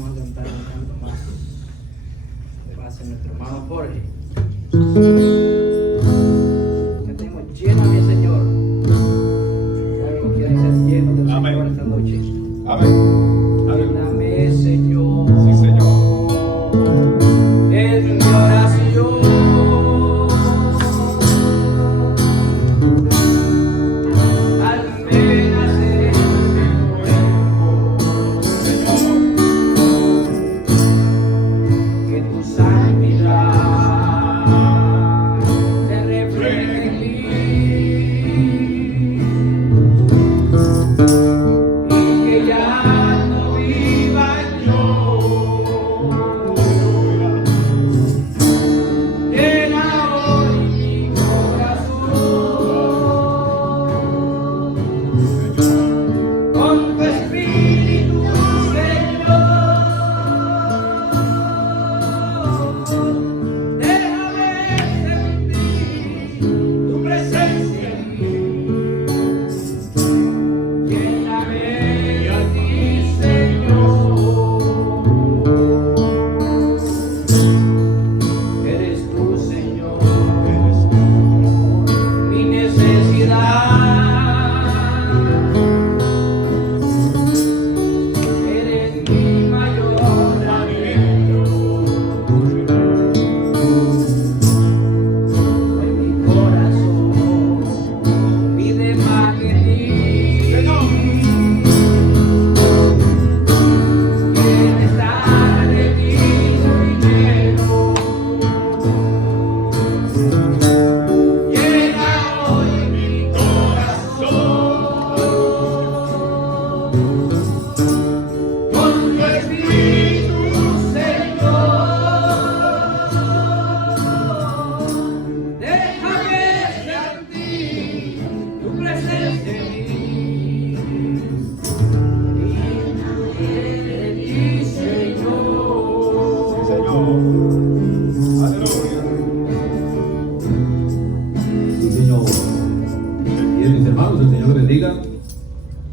vamos a cantar un canto más de base a nuestro hermano Jorge. Que tenemos lleno a mi Señor. Que alguien quiere ser lleno del Señor esta noche. Amén. Lléname, Señor. Sí, Señor. Es mi oración.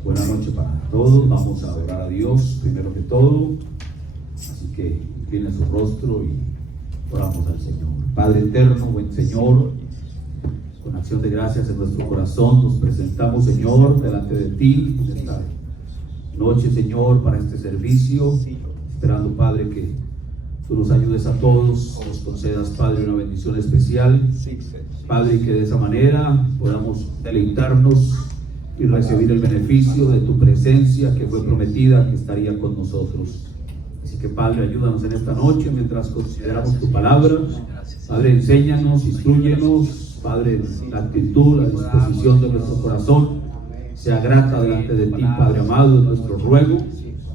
Buenas noches para todos. Vamos a adorar a Dios primero que todo. Así que inclinen su rostro y oramos al Señor. Padre eterno, buen Señor, con acción de gracias en nuestro corazón nos presentamos, Señor, delante de ti en esta noche, Señor, para este servicio, esperando, Padre, que tú nos ayudes a todos, nos concedas, Padre, una bendición especial, Padre, y que de esa manera podamos deleitarnos y recibir el beneficio de tu presencia que fue prometida, que estaría con nosotros. Así que, Padre, ayúdanos en esta noche mientras consideramos tu palabra. Padre, enséñanos, instrúyenos, Padre, la actitud, la disposición de nuestro corazón sea grata delante de ti, Padre amado, es nuestro ruego.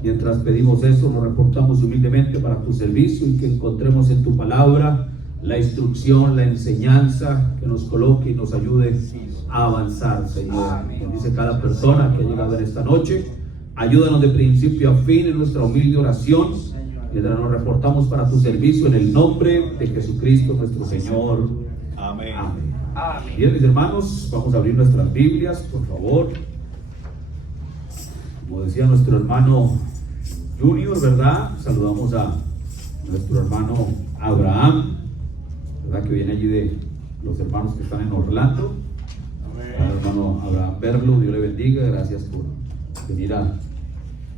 Mientras pedimos eso, nos reportamos humildemente para tu servicio y que encontremos en tu palabra la instrucción, la enseñanza que nos coloque y nos ayude a avanzar, Señor. Bendice cada persona que ha llegado en esta noche. Ayúdanos de principio a fin en nuestra humilde oración, mientras nos reportamos para tu servicio en el nombre de Jesucristo nuestro Señor. Amén. Amén. Amén. Bien, mis hermanos, vamos a abrir nuestras Biblias, por favor. Como decía nuestro hermano Junior, ¿verdad? Saludamos a nuestro hermano Abraham, ¿verdad? Que viene allí de los hermanos que están en Orlando. Al hermano Abraham verlo, Dios le bendiga, gracias por venir a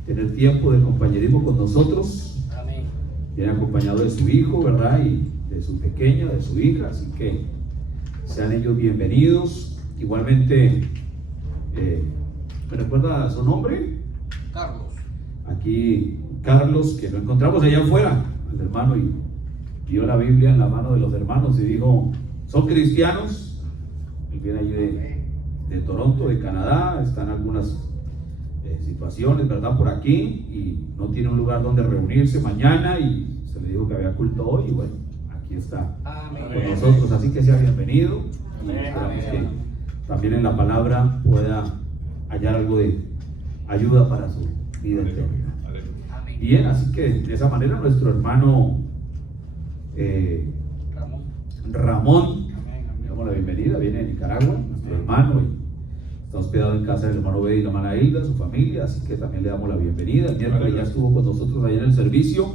tener tiempo de compañerismo con nosotros. Amén. Viene acompañado de su hijo, ¿verdad? Y de su pequeña, de su hija, así que sean ellos bienvenidos. Igualmente, ¿me recuerda su nombre? Carlos. Aquí Carlos, que lo encontramos allá afuera, el hermano, y vio la Biblia en la mano de los hermanos y dijo, ¿son cristianos? Él viene allí de Toronto, de Canadá, están algunas situaciones, ¿verdad? Por aquí, y no tiene un lugar donde reunirse mañana, y se le dijo que había culto hoy, y bueno, aquí está con nosotros, así que sea bienvenido. Y esperamos que también en la palabra pueda hallar algo de ayuda para su vida eterna. Bien, así que de esa manera nuestro hermano Ramón, le damos la bienvenida, viene de Nicaragua, nuestro hermano, y está hospedado en casa del hermano Bede y la hermana Hilda, su familia, así que también le damos la bienvenida. El miércoles ya estuvo con nosotros ahí en el servicio,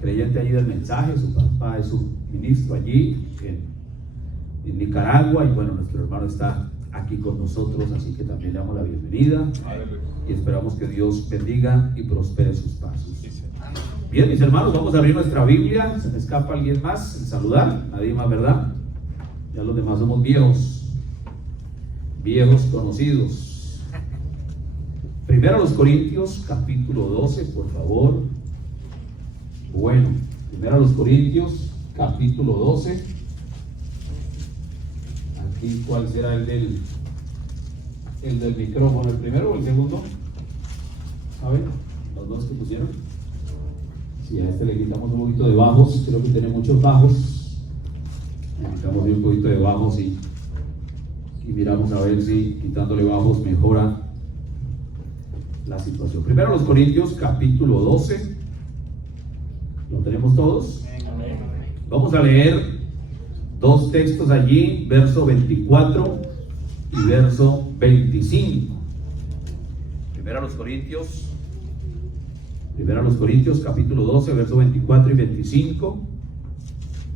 creyente allí del mensaje, su papá es su ministro allí en Nicaragua, y bueno, nuestro hermano está aquí con nosotros, así que también le damos la bienvenida y esperamos que Dios bendiga y prospere sus pasos. Bien, mis hermanos, vamos a abrir nuestra Biblia. Se me escapa alguien más en saludar, nadie más, ¿verdad? Ya los demás somos viejos conocidos. Primero a los Corintios, capítulo 12, por favor. Bueno, primero a los Corintios, capítulo 12. Aquí, ¿cuál será el del micrófono? ¿El primero o el segundo? A ver, los dos que pusieron. Si a este le quitamos un poquito de bajos, creo que tiene muchos bajos. Le quitamos un poquito de bajos y miramos a ver si quitándole bajos mejora la situación. Primero los Corintios, capítulo 12. ¿Lo tenemos todos? Vamos a leer dos textos allí, verso 24 y verso 25. Primero los Corintios, capítulo 12, verso 24 y 25.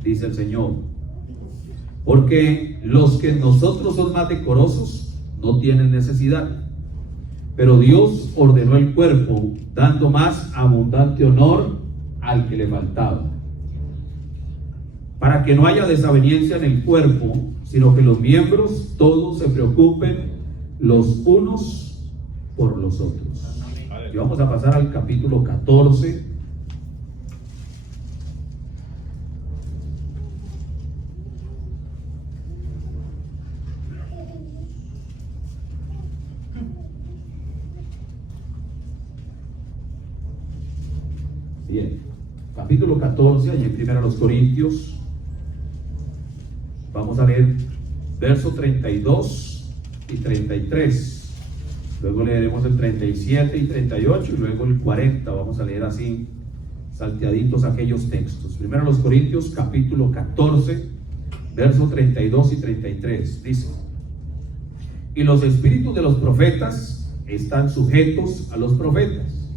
Dice el Señor: porque los que en nosotros son más decorosos no tienen necesidad, pero Dios ordenó el cuerpo, dando más abundante honor al que le faltaba, para que no haya desaveniencia en el cuerpo, sino que los miembros todos se preocupen los unos por los otros. Y vamos a pasar al capítulo 14. Bien, capítulo 14, allí en primero los Corintios. Vamos a leer verso 32 y 33. Luego leeremos el 37 y 38 y luego el 40. Vamos a leer así, salteaditos aquellos textos. Primero los Corintios, capítulo 14, verso 32 y 33. Dice: y los espíritus de los profetas están sujetos a los profetas,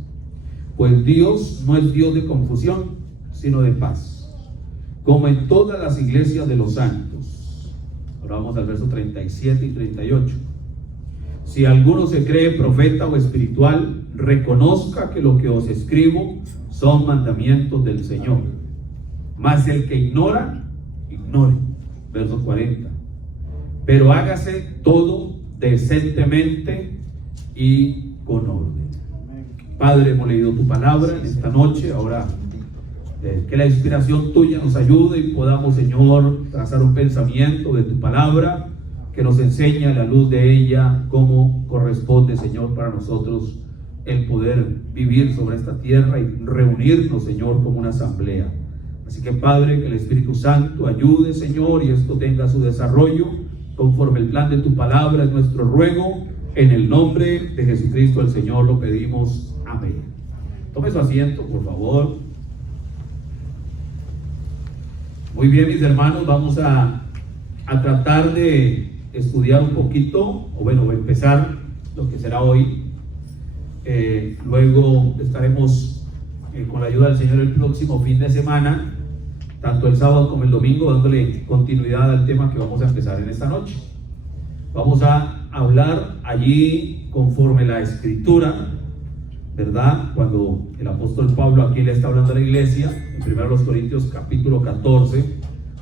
pues Dios no es Dios de confusión, sino de paz, como en todas las iglesias de los santos. Ahora vamos al verso 37 y 38. Si alguno se cree profeta o espiritual, reconozca que lo que os escribo son mandamientos del Señor. Mas el que ignora, ignore. Verso 40. Pero hágase todo decentemente y con orden. Padre, hemos leído tu palabra en esta noche. Ahora que la inspiración tuya nos ayude y podamos, Señor, trazar un pensamiento de tu palabra que nos enseñe a la luz de ella cómo corresponde, Señor, para nosotros el poder vivir sobre esta tierra y reunirnos, Señor, como una asamblea. Así que, Padre, que el Espíritu Santo ayude, Señor, y esto tenga su desarrollo conforme el plan de tu palabra, es nuestro ruego. En el nombre de Jesucristo el Señor lo pedimos. Amén. Tome su asiento, por favor. Muy bien, mis hermanos, vamos a tratar de estudiar un poquito, o bueno, empezar lo que será hoy. Luego estaremos con la ayuda del Señor el próximo fin de semana, tanto el sábado como el domingo, dándole continuidad al tema que vamos a empezar en esta noche. Vamos a hablar allí conforme la Escritura, ¿verdad? Cuando el apóstol Pablo aquí le está hablando a la iglesia, en 1 Corintios capítulo 14,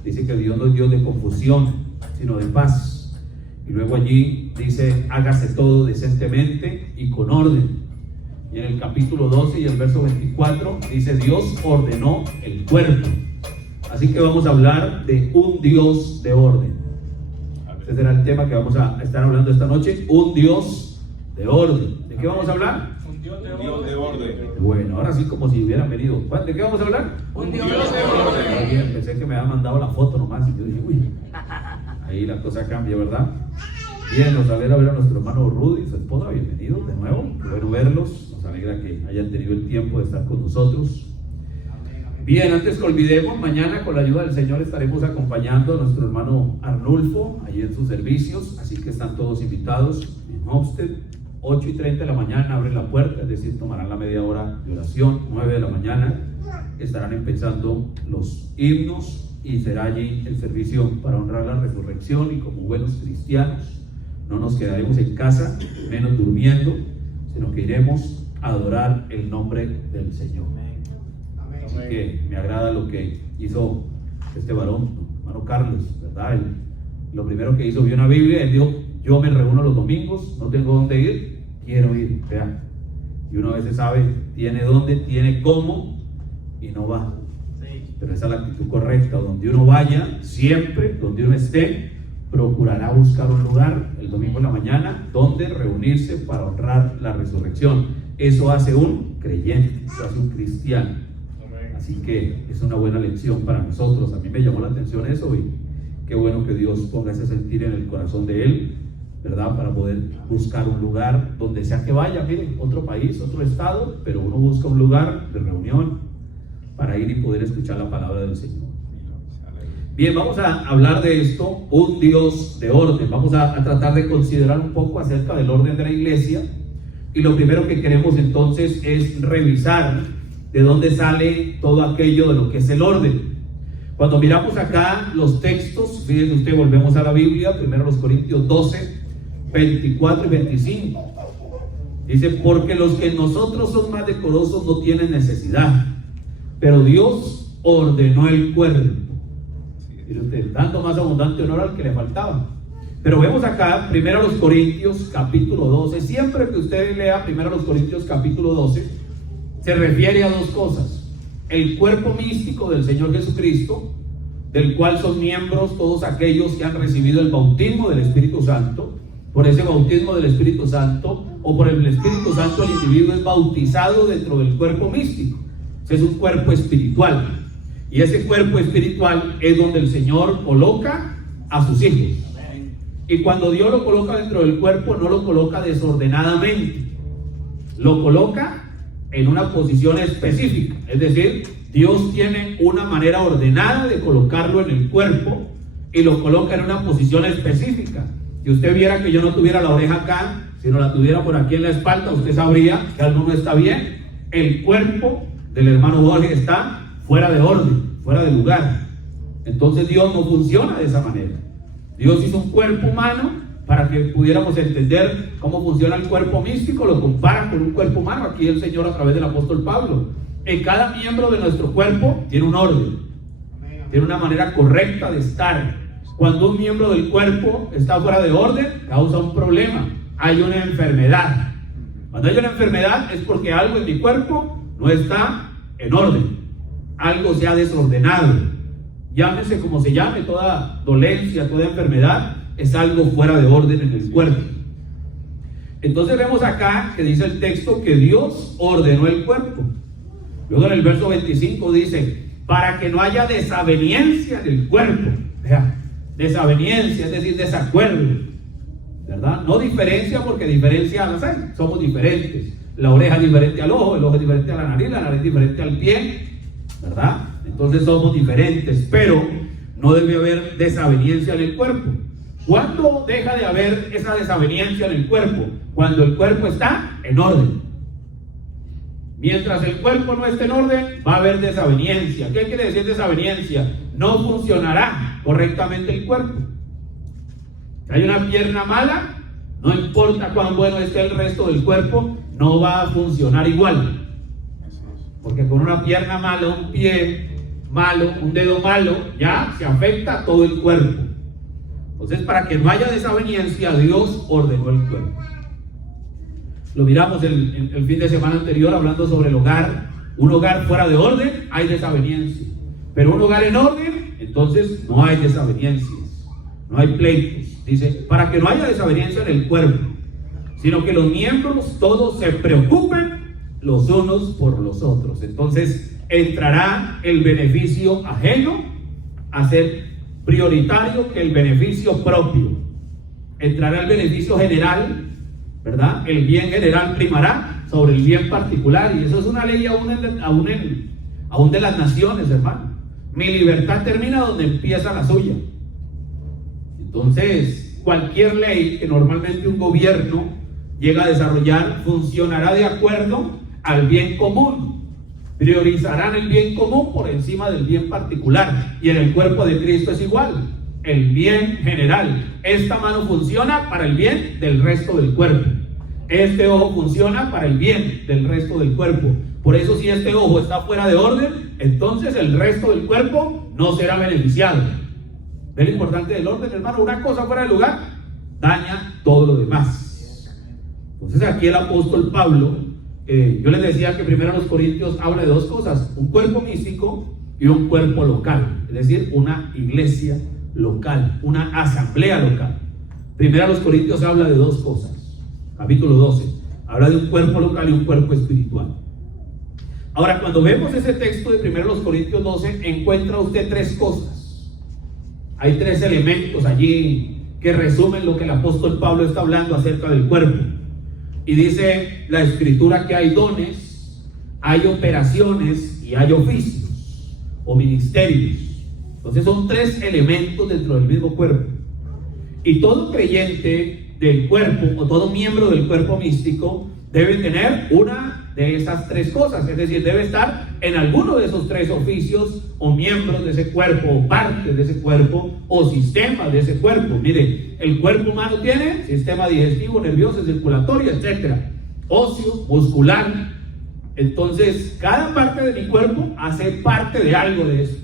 dice que Dios no es Dios de confusión, sino de paz. Y luego allí dice: hágase todo decentemente y con orden. Y en el capítulo 12 y el verso 24 dice: Dios ordenó el cuerpo. Así que vamos a hablar de un Dios de orden. Este será el tema que vamos a estar hablando esta noche: un Dios de orden. ¿De qué vamos a hablar? Un Dios de orden. Bueno, ahora sí, como si hubieran venido. ¿De qué vamos a hablar? Un Dios de orden. Bien, pensé que me había mandado la foto nomás y yo dije: uy, ahí la cosa cambia, ¿verdad? Bien, nos alegra ver a nuestro hermano Rudy y su esposa. Bienvenidos de nuevo, qué bueno verlos. Nos alegra que hayan tenido el tiempo de estar con nosotros. Bien, antes que olvidemos, mañana con la ayuda del Señor estaremos acompañando a nuestro hermano Arnulfo allí en sus servicios, así que están todos invitados en Homestead. 8:30 de la mañana abren la puerta, es decir, tomarán la media hora de oración. 9 de la mañana estarán empezando los himnos y será allí el servicio para honrar la resurrección, y como buenos cristianos no nos quedaremos en casa, menos durmiendo, sino que iremos a adorar el nombre del Señor. Así que me agrada lo que hizo este varón, hermano Carlos, ¿verdad? Lo primero que hizo, vio una Biblia y dijo: yo me reúno los domingos, no tengo dónde ir, quiero ir. Vean, y uno a veces sabe, tiene dónde, tiene cómo, y no va. Pero esa es la actitud correcta. Donde uno vaya, siempre, donde uno esté, procurará buscar un lugar el domingo en la mañana donde reunirse para honrar la resurrección. Eso hace un creyente, eso hace un cristiano. Así que es una buena lección para nosotros. A mí me llamó la atención eso, y qué bueno que Dios ponga ese sentir en el corazón de él, ¿verdad? Para poder buscar un lugar donde sea que vaya, miren, otro país, otro estado, pero uno busca un lugar de reunión para ir y poder escuchar la palabra del Señor. Bien, vamos a hablar de esto, un Dios de orden. Vamos a tratar de considerar un poco acerca del orden de la iglesia, y lo primero que queremos entonces es revisar de dónde sale todo aquello de lo que es el orden. Cuando miramos acá los textos, fíjense usted, volvemos a la Biblia, primero los Corintios 12, 24 y 25. Dice: porque los que en nosotros son más decorosos no tienen necesidad, pero Dios ordenó el cuerpo. Mire usted, dando más abundante honor al que le faltaba. Pero vemos acá, primero los Corintios capítulo 12. Siempre que usted lea primero los Corintios capítulo 12, se refiere a dos cosas: el cuerpo místico del Señor Jesucristo, del cual son miembros todos aquellos que han recibido el bautismo del Espíritu Santo. Por ese bautismo del Espíritu Santo, o por el Espíritu Santo, el individuo es bautizado dentro del cuerpo místico. Ese es un cuerpo espiritual, y ese cuerpo espiritual es donde el Señor coloca a sus hijos. Y cuando Dios lo coloca dentro del cuerpo, no lo coloca desordenadamente, lo coloca en una posición específica. Es decir, Dios tiene una manera ordenada de colocarlo en el cuerpo y lo coloca en una posición específica. Si usted viera que yo no tuviera la oreja acá, sino la tuviera por aquí en la espalda, usted sabría que algo no está bien. El cuerpo del hermano Jorge está fuera de orden, fuera de lugar. Entonces Dios no funciona de esa manera. Dios hizo un cuerpo humano para que pudiéramos entender cómo funciona el cuerpo místico. Lo compara con un cuerpo humano. Aquí el Señor, a través del apóstol Pablo, en cada miembro de nuestro cuerpo tiene un orden, tiene una manera correcta de estar. Cuando un miembro del cuerpo está fuera de orden, causa un problema, hay una enfermedad. Cuando hay una enfermedad es porque algo en mi cuerpo no está en orden, algo se ha desordenado. Llámese como se llame, toda dolencia, toda enfermedad es algo fuera de orden en el cuerpo. Entonces vemos acá que dice el texto que Dios ordenó el cuerpo. Luego en el verso 25 dice: para que no haya desaveniencia del cuerpo. Vea, desaveniencia, es decir, desacuerdo, ¿verdad? No diferencia, porque diferencia no sé, somos diferentes. La oreja es diferente al ojo, el ojo es diferente a la nariz es diferente al pie, ¿verdad? Entonces somos diferentes, pero no debe haber desaveniencia en el cuerpo. ¿Cuándo deja de haber esa desaveniencia en el cuerpo? Cuando el cuerpo está en orden. Mientras el cuerpo no esté en orden, va a haber desaveniencia. ¿Qué quiere decir desaveniencia? No funcionará correctamente el cuerpo. Si hay una pierna mala, no importa cuán bueno esté el resto del cuerpo, no va a funcionar igual. Porque con una pierna mala, un pie malo, un dedo malo, ya se afecta a todo el cuerpo. Entonces, para que no haya desaveniencia, Dios ordenó el cuerpo. Lo miramos el fin de semana anterior hablando sobre el hogar. Un hogar fuera de orden, hay desaveniencia. Pero un hogar en orden, entonces no hay desavenencias, no hay pleitos. Dice, para que no haya desaveniencia en el cuerpo, sino que los miembros todos se preocupen los unos por los otros. Entonces entrará el beneficio ajeno a ser prioritario que el beneficio propio. Entrará el beneficio general, ¿verdad? El bien general primará sobre el bien particular, y eso es una ley aún aún de las naciones, hermano. Mi libertad termina donde empieza la suya. Entonces, cualquier ley que normalmente un gobierno llega a desarrollar funcionará de acuerdo al bien común. Priorizarán el bien común por encima del bien particular. Y en el cuerpo de Cristo es igual. El bien general. Esta mano funciona para el bien del resto del cuerpo. Este ojo funciona para el bien del resto del cuerpo. Por eso, si este ojo está fuera de orden, entonces el resto del cuerpo no será beneficiado. ¿Ven lo importante del orden, hermano? Una cosa fuera de lugar daña todo lo demás. Entonces aquí el apóstol Pablo, yo les decía que primero los Corintios habla de dos cosas: un cuerpo místico y un cuerpo local, es decir, una iglesia local, una asamblea local. Primero los Corintios habla de dos cosas. Capítulo 12 habla de un cuerpo local y un cuerpo espiritual. Ahora, cuando vemos ese texto de primero los Corintios 12, encuentra usted tres cosas. Hay tres elementos allí que resumen lo que el apóstol Pablo está hablando acerca del cuerpo. Y dice la escritura que hay dones, hay operaciones y hay oficios o ministerios. Entonces son tres elementos dentro del mismo cuerpo. Y todo creyente del cuerpo o todo miembro del cuerpo místico debe tener una de esas tres cosas, es decir, debe estar en alguno de esos tres oficios o miembros de ese cuerpo o partes de ese cuerpo o sistemas de ese cuerpo. Mire, el cuerpo humano tiene sistema digestivo, nervioso, circulatorio, etcétera, óseo, muscular. Entonces, cada parte de mi cuerpo hace parte de algo de eso.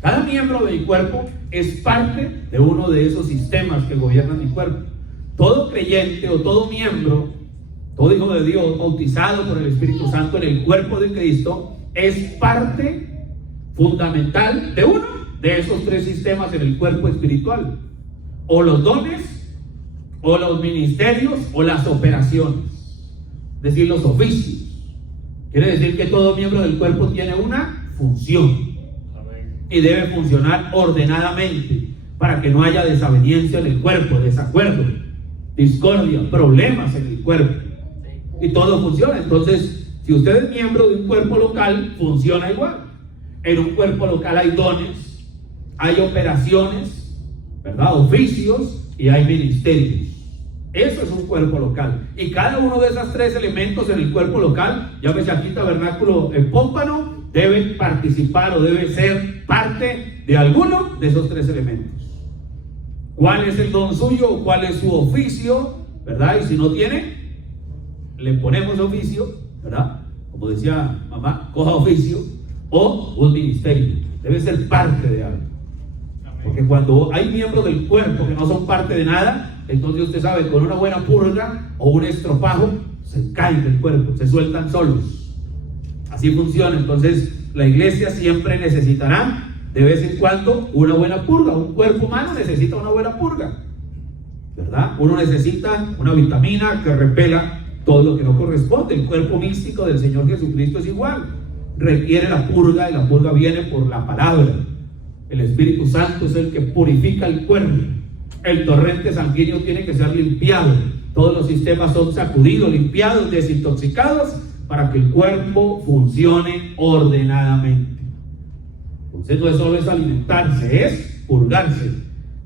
Cada miembro de mi cuerpo es parte de uno de esos sistemas que gobiernan mi cuerpo. Todo creyente o todo miembro, todo hijo de Dios bautizado por el Espíritu Santo en el cuerpo de Cristo es parte fundamental de uno de esos tres sistemas en el cuerpo espiritual: o los dones, o los ministerios, o las operaciones, es decir, los oficios. Quiere decir que todo miembro del cuerpo tiene una función y debe funcionar ordenadamente para que no haya desaveniencia en el cuerpo, desacuerdo, discordia, problemas en el cuerpo, y todo funciona. Entonces, si usted es miembro de un cuerpo local, funciona igual. En un cuerpo local hay dones, hay operaciones, ¿verdad?, oficios, y hay ministerios. Eso es un cuerpo local. Y cada uno de esos tres elementos en el cuerpo local, llámese aquí tabernáculo en Pómpano, debe participar o debe ser parte de alguno de esos tres elementos. ¿Cuál es el don suyo o cuál es su oficio? ¿Verdad? Y si no tiene, le ponemos oficio, ¿verdad? Como decía mamá, coja oficio, o un ministerio. Debe ser parte de algo. Porque cuando hay miembros del cuerpo que no son parte de nada, entonces usted sabe, con una buena purga o un estropajo, se caen del cuerpo, se sueltan solos. Así funciona. Entonces la iglesia siempre necesitará de vez en cuando una buena purga. Un cuerpo humano necesita una buena purga, ¿verdad? Uno necesita una vitamina que repela todo lo que no corresponde. El cuerpo místico del Señor Jesucristo es igual, requiere la purga, y la purga viene por la palabra. El Espíritu Santo es el que purifica el cuerpo. El torrente sanguíneo tiene que ser limpiado. Todos los sistemas son sacudidos, limpiados, desintoxicados, para que el cuerpo funcione ordenadamente. Entonces no es solo es alimentarse, es purgarse.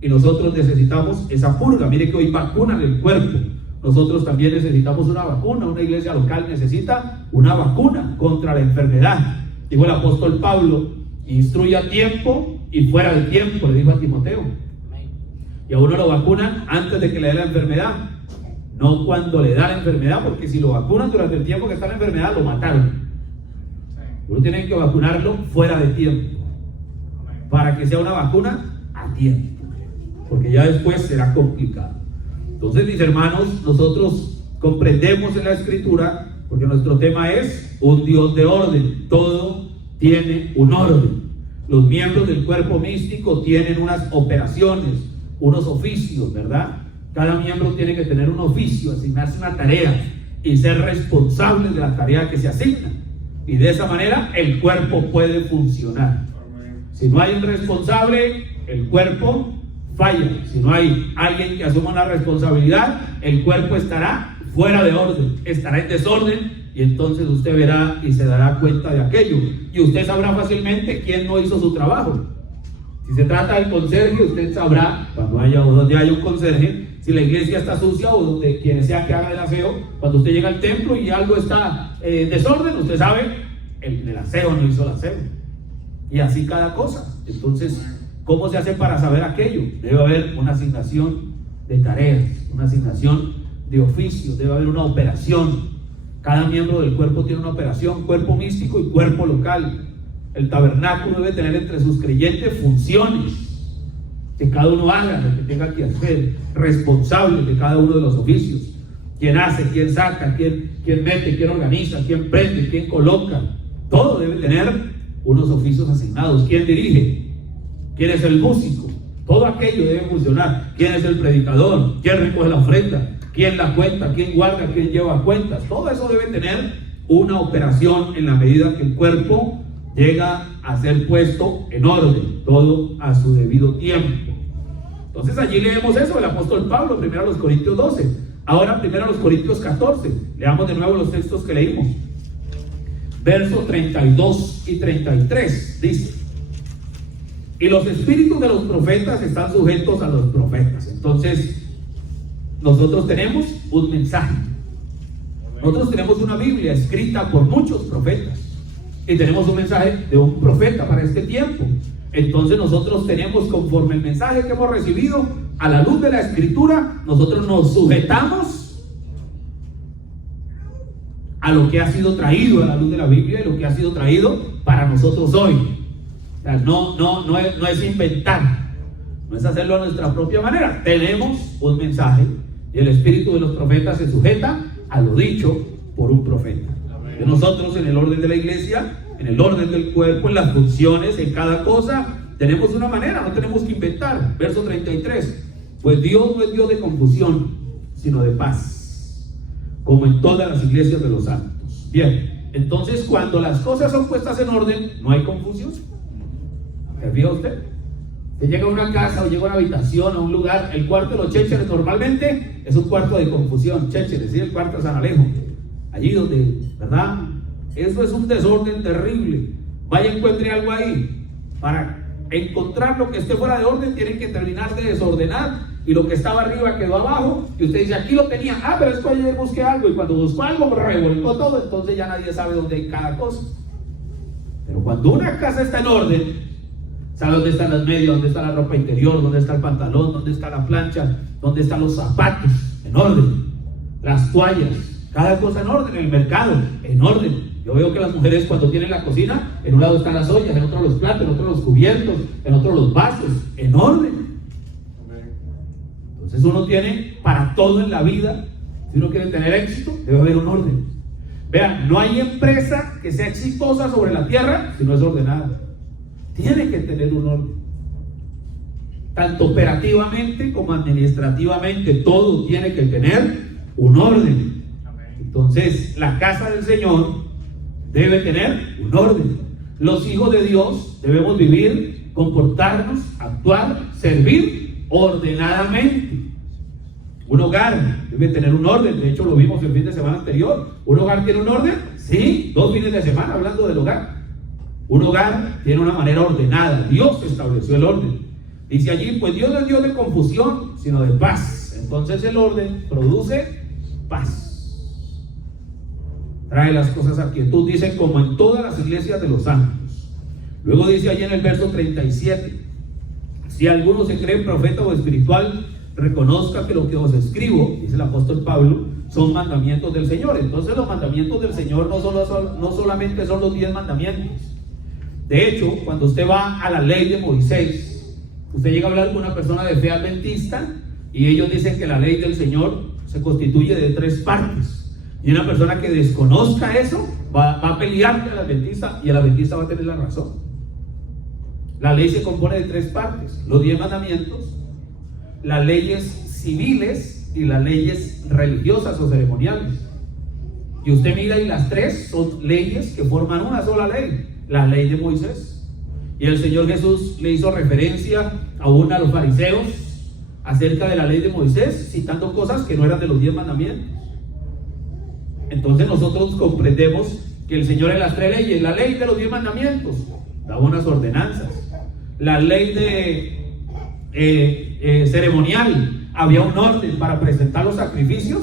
Y nosotros necesitamos esa purga. Mire que hoy vacunan el cuerpo. Nosotros también necesitamos una vacuna. Una iglesia local necesita una vacuna contra la enfermedad. Dijo el apóstol Pablo: instruye a tiempo y fuera de tiempo, le dijo a Timoteo. Y a uno lo vacunan antes de que le dé la enfermedad, no cuando le da la enfermedad, porque si lo vacunan durante el tiempo que está la enfermedad, lo mataron. Uno tiene que vacunarlo fuera de tiempo, para que sea una vacuna a tiempo, porque ya después será complicado. Entonces, mis hermanos, nosotros comprendemos en la Escritura, porque nuestro tema es un Dios de orden. Todo tiene un orden. Los miembros del cuerpo místico tienen unas operaciones, unos oficios, ¿verdad? Cada miembro tiene que tener un oficio, asignarse una tarea y ser responsable de la tarea que se asigna. Y de esa manera el cuerpo puede funcionar. Si no hay un responsable, el cuerpo falla. Si no hay alguien que asuma una responsabilidad, el cuerpo estará fuera de orden, estará en desorden y entonces usted verá y se dará cuenta de aquello. Y usted sabrá fácilmente quién no hizo su trabajo. Si se trata del conserje, usted sabrá, cuando haya o donde haya un conserje, si la iglesia está sucia o donde quien sea que haga el aseo. Cuando usted llega al templo y algo está desorden, usted sabe, el del aseo no hizo el aseo. Y así cada cosa. Entonces, ¿cómo se hace para saber aquello? Debe haber una asignación de tareas, una asignación de oficios, debe haber una operación. Cada miembro del cuerpo tiene una operación, cuerpo místico y cuerpo local. El tabernáculo debe tener entre sus creyentes funciones que cada uno haga lo que tenga que hacer, responsable de cada uno de los oficios. Quién hace, quién saca, quién mete, quién organiza, quién prende, quién coloca. Todo debe tener unos oficios asignados. ¿Quién dirige? ¿Quién es el músico? Todo aquello debe funcionar. ¿Quién es el predicador? ¿Quién recoge la ofrenda? ¿Quién la cuenta? ¿Quién guarda? ¿Quién lleva cuentas? Todo eso debe tener una operación en la medida que el cuerpo llega a ser puesto en orden, todo a su debido tiempo. Entonces allí leemos eso del apóstol Pablo, 1 Corintios 12. Ahora 1 Corintios 14. Leamos de nuevo los textos que leímos. Versos 32 y 33 dice: y los espíritus de los profetas están sujetos a los profetas. Entonces nosotros tenemos un mensaje. Nosotros tenemos una Biblia escrita por muchos profetas y tenemos un mensaje de un profeta para este tiempo. Entonces nosotros tenemos, conforme el mensaje que hemos recibido, a la luz de la Escritura, nosotros nos sujetamos a lo que ha sido traído a la luz de la Biblia y lo que ha sido traído para nosotros hoy. O sea, no es inventar, no es hacerlo a nuestra propia manera. Tenemos un mensaje y el espíritu de los profetas se sujeta a lo dicho por un profeta. De nosotros, en el orden de la iglesia, en el orden del cuerpo, en las funciones, en cada cosa, tenemos una manera, no tenemos que inventar. Verso 33: pues Dios no es Dios de confusión, sino de paz, como en todas las iglesias de los santos. Bien, entonces cuando las cosas son puestas en orden, no hay confusión. ¿Se fija usted? Usted llega a una casa o llega a una habitación, a un lugar, el cuarto de los chécheres normalmente es un cuarto de confusión. Chécheres, ¿sí? El cuarto de San Alejo, allí donde, ¿verdad? Eso es un desorden terrible. Vaya, encuentre algo ahí. Para encontrar lo que esté fuera de orden, tienen que terminar de desordenar, y lo que estaba arriba quedó abajo, y usted dice, aquí lo tenía, pero es que ayer busqué algo, y cuando buscó algo revolcó todo, entonces ya nadie sabe dónde hay cada cosa. Pero cuando una casa está en orden, sabe dónde están las medias, dónde está la ropa interior, dónde está el pantalón, dónde está la plancha, dónde están los zapatos, en orden, las toallas, cada cosa en orden, el mercado, en orden. Yo veo que las mujeres, cuando tienen la cocina, en un lado están las ollas, en otro los platos, en otro los cubiertos, en otro los vasos, en orden. Entonces uno tiene para todo en la vida. Si uno quiere tener éxito, debe haber un orden. Vean, no hay empresa que sea exitosa sobre la tierra si no es ordenada. Tiene que tener un orden, tanto operativamente como administrativamente. Todo tiene que tener un orden. Entonces la casa del Señor debe tener un orden. Los hijos de Dios debemos vivir, comportarnos, actuar, servir ordenadamente. Un hogar debe tener un orden. De hecho, lo vimos el fin de semana anterior. ¿Un hogar tiene un orden? Sí, 2 fines de semana hablando del hogar. Un hogar tiene una manera ordenada. Dios estableció el orden. Dice allí, pues Dios no es Dios de confusión, sino de paz. Entonces el orden produce paz. Trae las cosas a quietud, dice, como en todas las iglesias de los santos. Luego dice allí en el verso 37: si alguno se cree profeta o espiritual, reconozca que lo que os escribo, dice el apóstol Pablo, son mandamientos del Señor. Entonces los mandamientos del Señor no solamente son los 10 mandamientos. De hecho, cuando usted va a la ley de Moisés, usted llega a hablar con una persona de fe adventista y ellos dicen que la ley del Señor se constituye de 3 partes. Y una persona que desconozca eso va a pelear con el adventista, y el adventista va a tener la razón. La ley se compone de 3 partes: los 10 mandamientos, las leyes civiles y las leyes religiosas o ceremoniales. Y usted mira, y las 3 son leyes que forman una sola ley, la ley de Moisés. Y el Señor Jesús le hizo referencia aún a los fariseos acerca de la ley de Moisés, citando cosas que no eran de los 10 mandamientos. Entonces nosotros comprendemos que el Señor en las 3 leyes, la ley de los 10 mandamientos, daba unas ordenanzas. La ley de ceremonial, había un orden para presentar los sacrificios,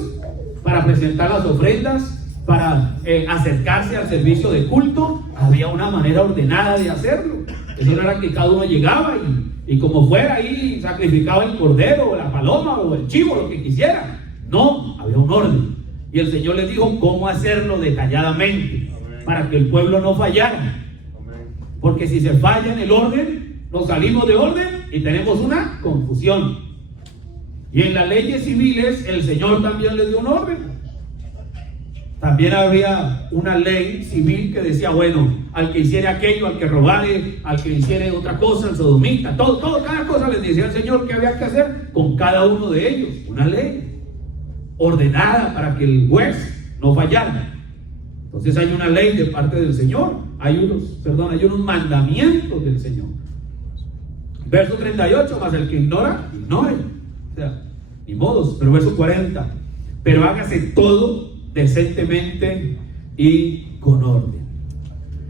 para presentar las ofrendas, para acercarse al servicio de culto. Había una manera ordenada de hacerlo. Eso no era que cada uno llegaba y como fuera ahí sacrificaba el cordero o la paloma o el chivo, lo que quisiera. No, había un orden. Y el Señor les dijo cómo hacerlo detalladamente. Amén. Para que el pueblo no fallara. Amén. Porque si se falla en el orden, nos salimos de orden y tenemos una confusión. Y en las leyes civiles el Señor también les dio un orden. También había una ley civil que decía, bueno, al que hiciere aquello, al que robare, al que hiciere otra cosa, al sodomita, todo, cada cosa les decía el Señor que había que hacer con cada uno de ellos. Una ley ordenada para que el juez no fallara. Entonces hay una ley de parte del Señor, hay unos mandamientos del Señor. Verso 38, más el que ignora, ignore. O sea, ni modos. Pero verso 40, pero hágase todo decentemente y con orden.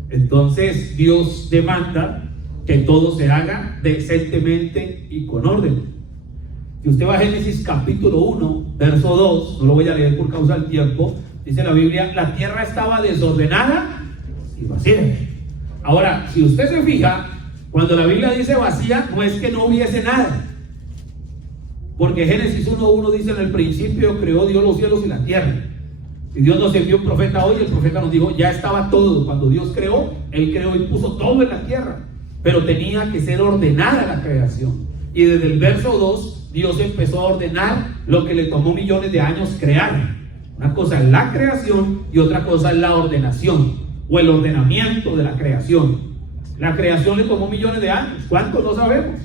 Entonces Dios demanda que todo se haga decentemente y con orden. Si usted va a Génesis capítulo 1, verso 2, no lo voy a leer por causa del tiempo, dice la Biblia, la tierra estaba desordenada y vacía. Ahora, si usted se fija, cuando la Biblia dice vacía, no es que no hubiese nada. Porque Génesis 1:1 dice, en el principio creó Dios los cielos y la tierra. Y Dios nos envió un profeta hoy, el profeta nos dijo, ya estaba todo. Cuando Dios creó, Él creó y puso todo en la tierra. Pero tenía que ser ordenada la creación. Y desde el verso 2, Dios empezó a ordenar lo que le tomó millones de años crear. Una cosa es la creación y otra cosa es la ordenación o el ordenamiento de la creación. La creación le tomó millones de años. ¿Cuántos? No sabemos.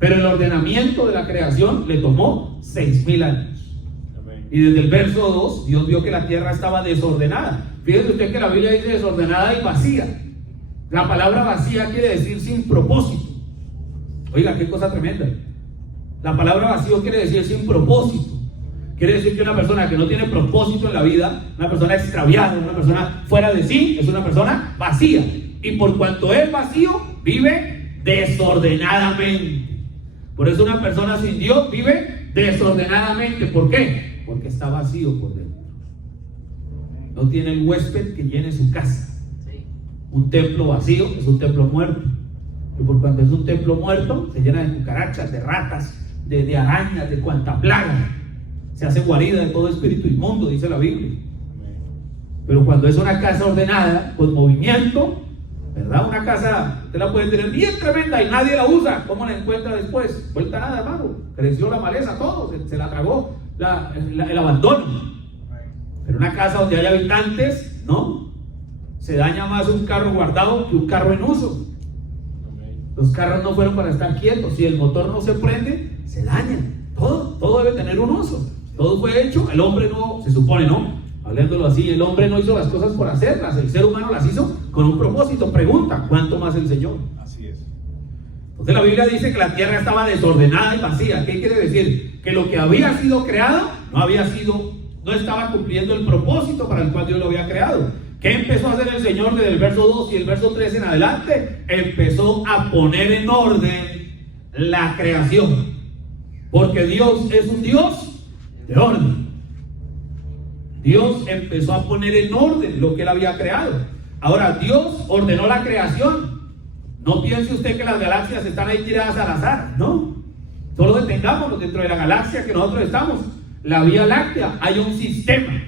Pero el ordenamiento de la creación le tomó 6,000 años. Amén. Y desde el verso 2, Dios vio que la tierra estaba desordenada. Fíjese usted que la Biblia dice desordenada y vacía. La palabra vacía quiere decir sin propósito. Oiga, qué cosa tremenda. La palabra vacío quiere decir sin propósito. Quiere decir que una persona que no tiene propósito en la vida, una persona extraviada, una persona fuera de sí, es una persona vacía. Y por cuanto es vacío, vive desordenadamente. Por eso una persona sin Dios vive desordenadamente. ¿Por qué? Porque está vacío por dentro. No tiene el huésped que llene su casa. Un templo vacío es un templo muerto. Y por cuanto es un templo muerto, se llena de cucarachas, de ratas, de arañas, de cuanta plaga. Se hace guarida de todo espíritu inmundo, dice la Biblia. Pero cuando es una casa ordenada, con movimiento, ¿verdad? Una casa, usted la puede tener bien tremenda y nadie la usa. ¿Cómo la encuentra después? Vuelta nada, hermano. Creció la maleza, todo, se la tragó el abandono. Pero una casa donde hay habitantes, no. Se daña más un carro guardado que un carro en uso. Los carros no fueron para estar quietos. Si el motor no se prende, se dañan. Todo debe tener un uso. Todo fue hecho. El hombre no, se supone, ¿no? Hablándolo así, el hombre no hizo las cosas por hacerlas. El ser humano las hizo con un propósito. Pregunta, ¿cuánto más el Señor? Así es. Entonces la Biblia dice que la tierra estaba desordenada y vacía. ¿Qué quiere decir? Que lo que había sido creado no estaba cumpliendo el propósito para el cual Dios lo había creado. ¿Qué empezó a hacer el Señor desde el verso 2 y el verso 3 en adelante? Empezó a poner en orden la creación. Porque Dios es un Dios de orden. Dios empezó a poner en orden lo que Él había creado. Ahora, Dios ordenó la creación. No piense usted que las galaxias están ahí tiradas al azar, no. Solo detengámonos dentro de la galaxia que nosotros estamos. La Vía Láctea, hay un sistema.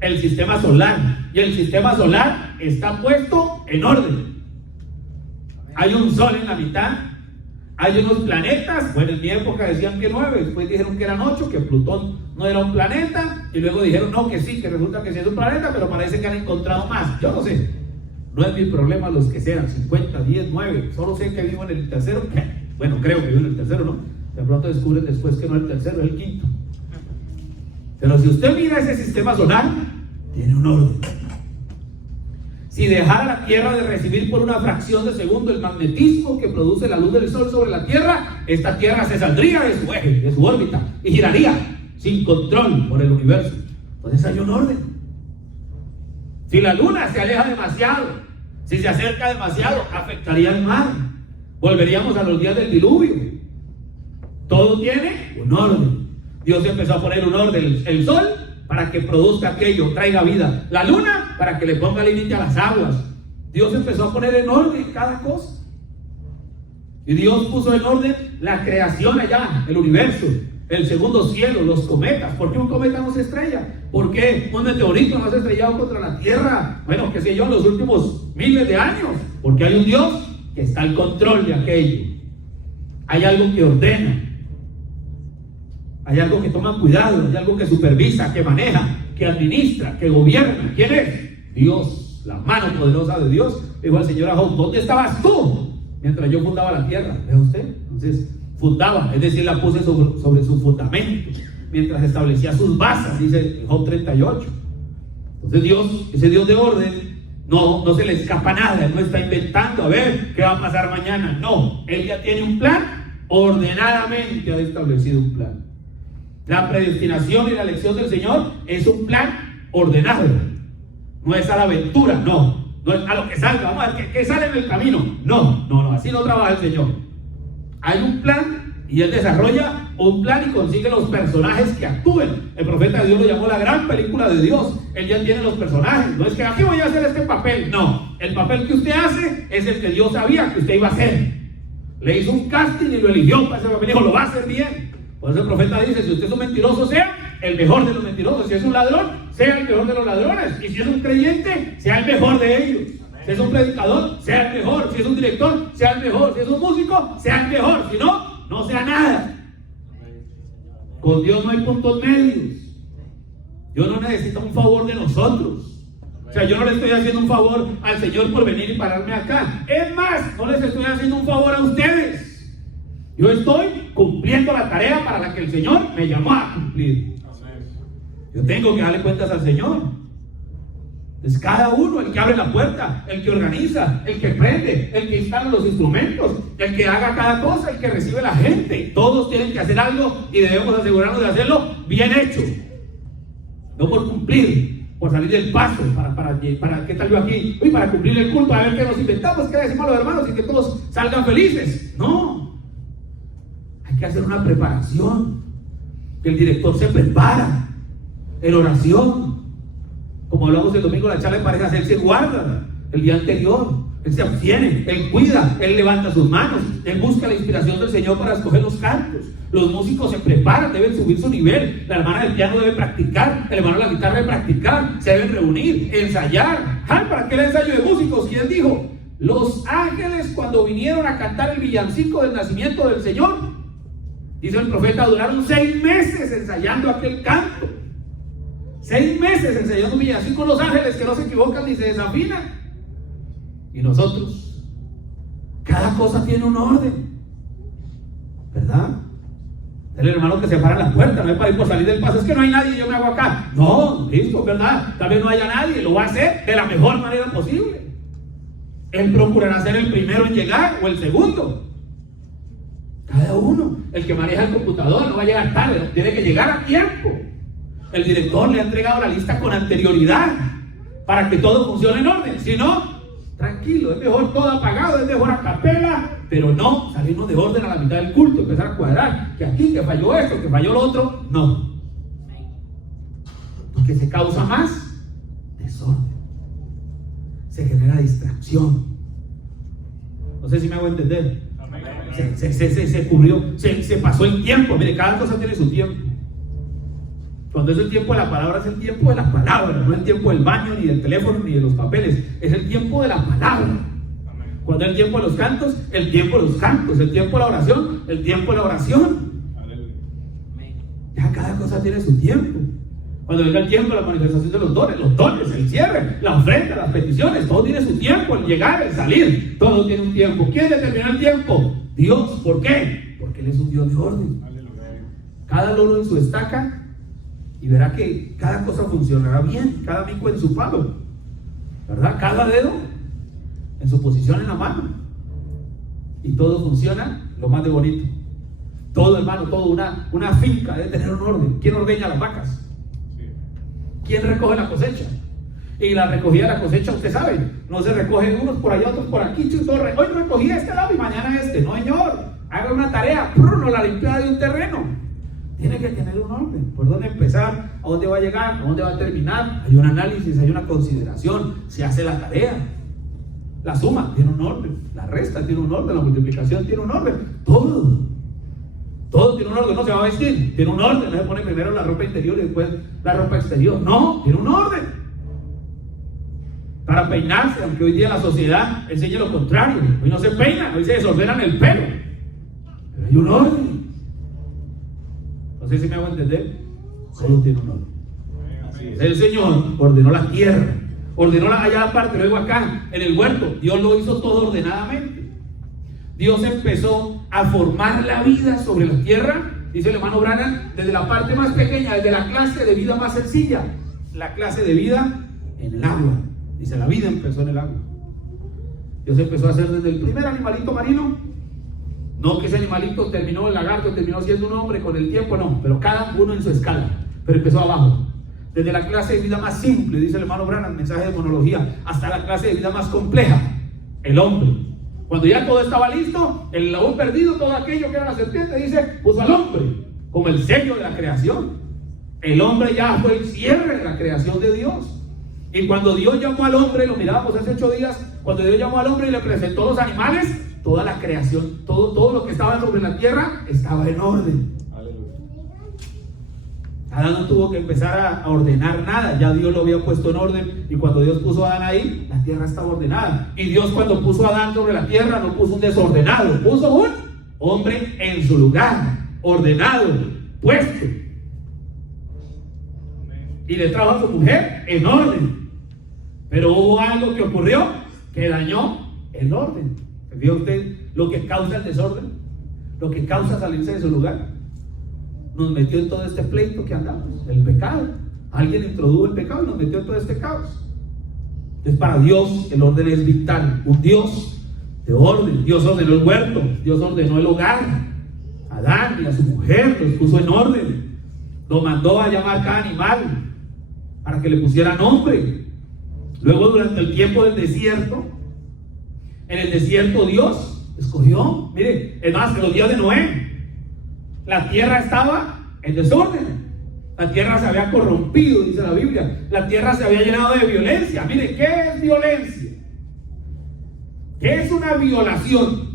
El sistema solar. Y el sistema solar está puesto en orden. Hay un sol en la mitad. Hay unos planetas. Bueno, en mi época decían que 9. Después dijeron que eran 8. Que Plutón no era un planeta. Y luego dijeron no, que sí, que resulta que sí es un planeta. Pero parece que han encontrado más. Yo no sé. No es mi problema los que sean 50, 10, 9. Solo sé que vivo en el tercero. Bueno, creo que vivo en el tercero, ¿no? De pronto descubren después que no es el tercero, es el quinto. Pero si usted mira ese sistema solar, tiene un orden. Si dejara la Tierra de recibir por una fracción de segundo el magnetismo que produce la luz del Sol sobre la Tierra, esta Tierra se saldría de su eje, de su órbita, y giraría sin control por el universo. Entonces hay un orden. Si la luna se aleja demasiado, si se acerca demasiado, afectaría al mar. Volveríamos a los días del diluvio. Todo tiene un orden. Dios empezó a poner un orden. El sol para que produzca aquello, traiga vida. La luna para que le ponga límite a las aguas. Dios empezó a poner en orden cada cosa. Y Dios puso en orden la creación allá, el universo, el segundo cielo, los cometas. ¿Por qué un cometa no se estrella? ¿Por qué un meteorito no se ha estrellado contra la Tierra? Bueno, qué sé yo, en los últimos miles de años. Porque hay un Dios que está al control de aquello. Hay algo que ordena. Hay algo que toma cuidado, hay algo que supervisa, que maneja, que administra, que gobierna. ¿Quién es? Dios, la mano poderosa de Dios. Dijo al Señor a Job: ¿dónde estabas tú mientras yo fundaba la tierra? ¿Ve usted? Entonces, fundaba, es decir, la puse sobre sus fundamentos, mientras establecía sus bases, dice Job 38. Entonces Dios, ese Dios de orden, no se le escapa nada. Él no está inventando a ver qué va a pasar mañana. No, Él ya tiene un plan, ordenadamente ha establecido un plan. La predestinación y la elección del Señor es un plan ordenado. No es a la aventura, no es a lo que salga, vamos a ver qué sale en el camino. No, así no trabaja el Señor. Hay un plan y Él desarrolla un plan y consigue los personajes que actúen. El profeta de Dios lo llamó la gran película de Dios. Él ya tiene los personajes. No es que aquí voy a hacer este papel. No, el papel que usted hace es el que Dios sabía que usted iba a hacer. Le hizo un casting y lo eligió para ese papel. Dijo: lo va a hacer bien. Por eso el profeta dice: si usted es un mentiroso, sea el mejor de los mentirosos. Si es un ladrón, sea el mejor de los ladrones. Y si es un creyente, sea el mejor de ellos. Si es un predicador, sea el mejor. Si es un director, sea el mejor. Si es un músico, sea el mejor. Si no, no sea nada. Con Dios no hay puntos medios. Dios no necesita un favor de nosotros. O sea, yo no le estoy haciendo un favor al Señor por venir y pararme acá. Es más, no les estoy haciendo un favor a ustedes. Yo estoy cumpliendo la tarea para la que el Señor me llamó a cumplir. Yo tengo que darle cuentas al Señor. Es cada uno, el que abre la puerta, el que organiza, el que prende, el que instala los instrumentos, el que haga cada cosa, el que recibe la gente. Todos tienen que hacer algo y debemos asegurarnos de hacerlo bien hecho. No por cumplir, por salir del paso, para ¿qué tal yo aquí? Uy, para cumplir el culto, a ver qué nos inventamos, qué decimos a los hermanos y que todos salgan felices. No. Hay que hacer una preparación. Que el director se prepara en oración. Como hablamos el domingo en la charla de parejas, él se guarda el día anterior, él se abstiene, él cuida, él levanta sus manos, él busca la inspiración del Señor para escoger los cantos. Los músicos se preparan, deben subir su nivel. La hermana del piano debe practicar, el hermano de la guitarra debe practicar, se deben reunir, ensayar. ¿Para qué el ensayo de músicos? ¿Quién dijo? Los ángeles, cuando vinieron a cantar el villancico del nacimiento del Señor, dice el profeta, duraron 6 meses ensayando aquel canto. 6 meses ensayando un villancico, los ángeles que no se equivocan ni se desafinan. Y nosotros, cada cosa tiene un orden, ¿verdad? El hermano que se para en la puerta, no es para ir por salir del paso, es que no hay nadie y yo me hago acá. No, listo, ¿verdad? Tal vez no haya nadie, lo va a hacer de la mejor manera posible. Él procurará ser el primero en llegar o el segundo. Cada uno, el que maneja el computador no va a llegar tarde, tiene que llegar a tiempo. El director le ha entregado la lista con anterioridad para que todo funcione en orden. Si no, tranquilo, es mejor todo apagado, es mejor a capela, pero no salirnos de orden a la mitad del culto, empezar a cuadrar, que aquí, que falló esto, que falló lo otro. No, porque se causa más desorden, se genera distracción. No sé si me hago entender. Se cubrió, se pasó el tiempo. Mire, cada cosa tiene su tiempo. Cuando es el tiempo de la palabra, es el tiempo de la palabra, no el tiempo del baño, ni del teléfono, ni de los papeles. Es el tiempo de la palabra. Cuando es el tiempo de los cantos, el tiempo de los cantos. El tiempo de la oración, el tiempo de la oración. Ya cada cosa tiene su tiempo. Cuando llega el tiempo de la manifestación de los dones, el cierre, la ofrenda, las peticiones, todo tiene su tiempo, el llegar, el salir, todo tiene un tiempo. ¿Quién determina el tiempo? Dios. ¿Por qué? Porque Él es un Dios de orden. Cada loro en su estaca, y verá que cada cosa funcionará bien, cada mico en su palo, ¿verdad? Cada dedo en su posición en la mano, y todo funciona lo más de bonito. Todo, hermano, todo, una finca debe tener un orden. ¿Quién ordeña las vacas? ¿Quién recoge la cosecha? Y la recogida de la cosecha, usted sabe, no se recoge unos por allá, otros por aquí, hoy recogí este lado y mañana este. No, señor, haga una tarea, no la limpieza de un terreno. Tiene que tener un orden, por dónde empezar, a dónde va a llegar, a dónde va a terminar. Hay un análisis, hay una consideración, se hace la tarea. La suma tiene un orden, la resta tiene un orden, la multiplicación tiene un orden, todo tiene un orden. No se va a vestir, tiene un orden, no se pone primero la ropa interior y después la ropa exterior, no, tiene un orden. Para peinarse, aunque hoy día la sociedad enseña lo contrario, hoy no se peinan, hoy se desordenan el pelo, pero hay un orden. No sé si me hago entender, solo tiene un orden. El Señor ordenó la tierra, ordenó allá aparte, luego acá en el huerto, Dios lo hizo todo ordenadamente. Dios empezó a formar la vida sobre la tierra, dice el hermano Branham, desde la parte más pequeña, desde la clase de vida más sencilla, la clase de vida en el agua. Dice, la vida empezó en el agua. Dios empezó a hacer desde el primer animalito marino, no que ese animalito terminó, el lagarto terminó siendo un hombre con el tiempo, no, pero cada uno en su escala, pero empezó abajo. Desde la clase de vida más simple, dice el hermano Branham, mensaje de monología, hasta la clase de vida más compleja, el hombre. Cuando ya todo estaba listo, el eslabón perdido, todo aquello que era la serpiente, dice, puso al hombre como el sello de la creación. El hombre ya fue el cierre de la creación de Dios. Y cuando Dios llamó al hombre, lo mirábamos hace 8 días, cuando Dios llamó al hombre y le presentó los animales, toda la creación, todo lo que estaba sobre la tierra estaba en orden. Adán no tuvo que empezar a ordenar nada, ya Dios lo había puesto en orden. Y cuando Dios puso a Adán ahí, la tierra estaba ordenada. Y Dios, cuando puso a Adán sobre la tierra, no puso un desordenado, puso un hombre en su lugar, ordenado, puesto. Y le trajo a su mujer en orden. Pero hubo algo que ocurrió que dañó el orden. ¿Vio usted lo que causa el desorden? Lo que causa salirse de su lugar. Nos metió en todo este pleito que andamos, el pecado. Alguien introdujo el pecado y nos metió en todo este caos. Entonces, para Dios el orden es vital. Un Dios de orden. Dios ordenó el huerto, Dios ordenó el hogar. A Adán y a su mujer los puso en orden. Lo mandó a llamar cada animal para que le pusiera nombre. Luego, durante el tiempo del desierto, en el desierto Dios escogió, mire, es más, que los días de Noé, la tierra estaba en desorden. La tierra se había corrompido, dice la Biblia. La tierra se había llenado de violencia. Mire, ¿qué es violencia? ¿Qué es una violación?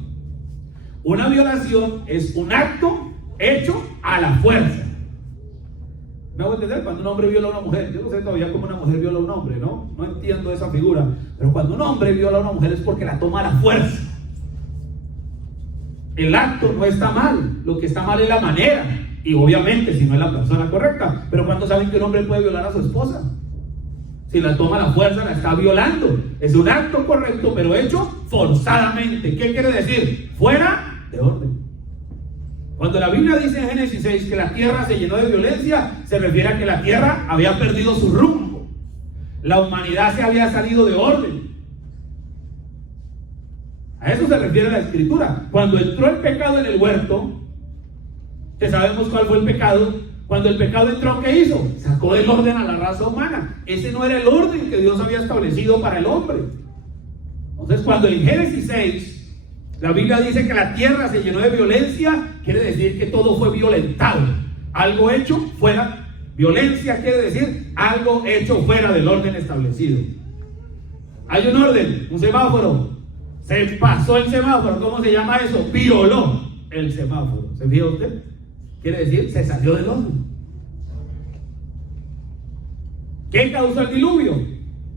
Una violación es un acto hecho a la fuerza. ¿Me hago entender? Cuando un hombre viola a una mujer, yo no sé todavía cómo una mujer viola a un hombre, ¿no? No entiendo esa figura. Pero cuando un hombre viola a una mujer es porque la toma a la fuerza. El acto no está mal, lo que está mal es la manera. Y obviamente si no es la persona correcta. Pero ¿cuándo saben que un hombre puede violar a su esposa? Si la toma a la fuerza, la está violando. Es un acto correcto, pero hecho forzadamente. ¿Qué quiere decir? Fuera de orden. Cuando la Biblia dice en Génesis 6 que la tierra se llenó de violencia, se refiere a que la tierra había perdido su rumbo. La humanidad se había salido de orden. A eso se refiere la Escritura. Cuando entró el pecado en el huerto, que sabemos cuál fue el pecado. Cuando el pecado entró, ¿qué hizo? Sacó del orden a la raza humana. Ese no era el orden que Dios había establecido para el hombre. Entonces, cuando en Génesis 6 la Biblia dice que la tierra se llenó de violencia, quiere decir que todo fue violentado. Algo hecho fuera. Violencia quiere decir algo hecho fuera del orden establecido. Hay un orden, un semáforo. Se pasó el semáforo. ¿Cómo se llama eso? Violó el semáforo. ¿Se fija usted? Quiere decir, se salió del orden. ¿Qué causó el diluvio?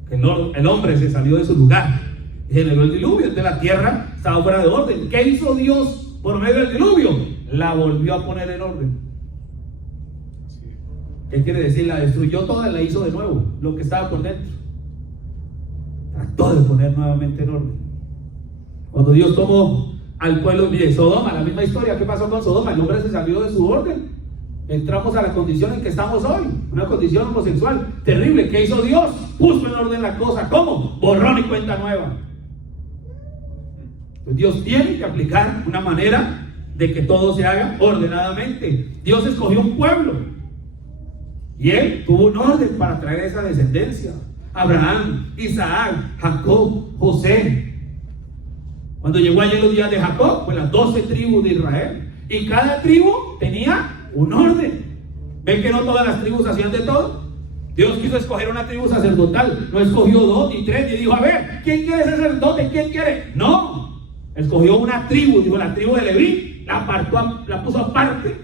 Que el hombre se salió de su lugar. Generó el diluvio. Entonces la tierra estaba fuera de orden. ¿Qué hizo Dios por medio del diluvio? La volvió a poner en orden. ¿Qué quiere decir? La destruyó toda y la hizo de nuevo. Lo que estaba por dentro. Trató de poner nuevamente en orden. Cuando Dios tomó al pueblo de Sodoma, la misma historia. ¿Qué pasó con Sodoma? El hombre se salió de su orden. Entramos a la condición en que estamos hoy, una condición homosexual terrible. ¿Qué hizo Dios? Puso en orden la cosa. ¿Cómo? Borrón y cuenta nueva. Pues Dios tiene que aplicar una manera de que todo se haga ordenadamente. Dios escogió un pueblo y Él tuvo un orden para traer esa descendencia. Abraham, Isaac, Jacob, José. Cuando llegó allá los días de Jacob, pues las 12 tribus de Israel. Y cada tribu tenía un orden. ¿Ven que no todas las tribus hacían de todo? Dios quiso escoger una tribu sacerdotal. No escogió 2 ni 3 ni dijo, a ver, ¿quién quiere ser sacerdote? ¿Quién quiere? No. Escogió una tribu, dijo la tribu de Leví, la puso aparte.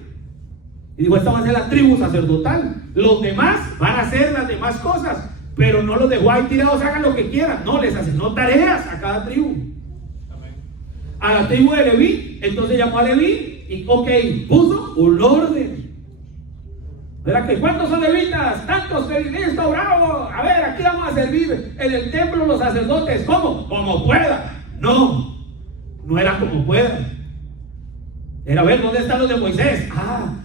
Y dijo, esta va a ser la tribu sacerdotal. Los demás van a hacer las demás cosas. Pero no los dejó ahí tirados, hagan lo que quieran. No, les asignó tareas a cada tribu. A la tribu de Leví, entonces llamó a Leví y puso un orden. ¿Verdad que cuántos son levitas? Tantos, listo, bravo. A ver, aquí vamos a servir en el templo los sacerdotes. ¿Cómo? Como pueda. No, no era como pueda. Era, a ver, ¿dónde están los de Moisés?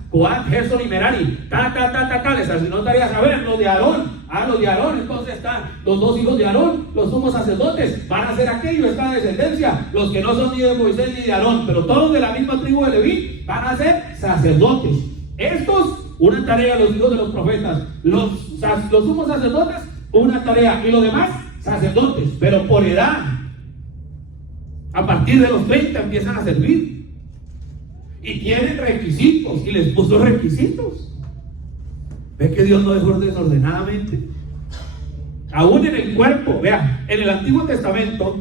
Coat, Gerson y Merari. Les asignó tareas. A ver, los de Aarón. Los de Aarón, entonces están los 2 hijos de Aarón, los sumos sacerdotes, van a hacer aquello, esta descendencia, los que no son ni de Moisés ni de Aarón, pero todos de la misma tribu de Leví, van a ser sacerdotes. Estos, una tarea, los hijos de los profetas, los sumos sacerdotes, una tarea, y los demás, sacerdotes, pero por edad. A partir de los 30 empiezan a servir. Y tienen requisitos, y les puso requisitos. ¿Ve que Dios no dejó desordenadamente? Aún en el cuerpo, vea, en el Antiguo Testamento,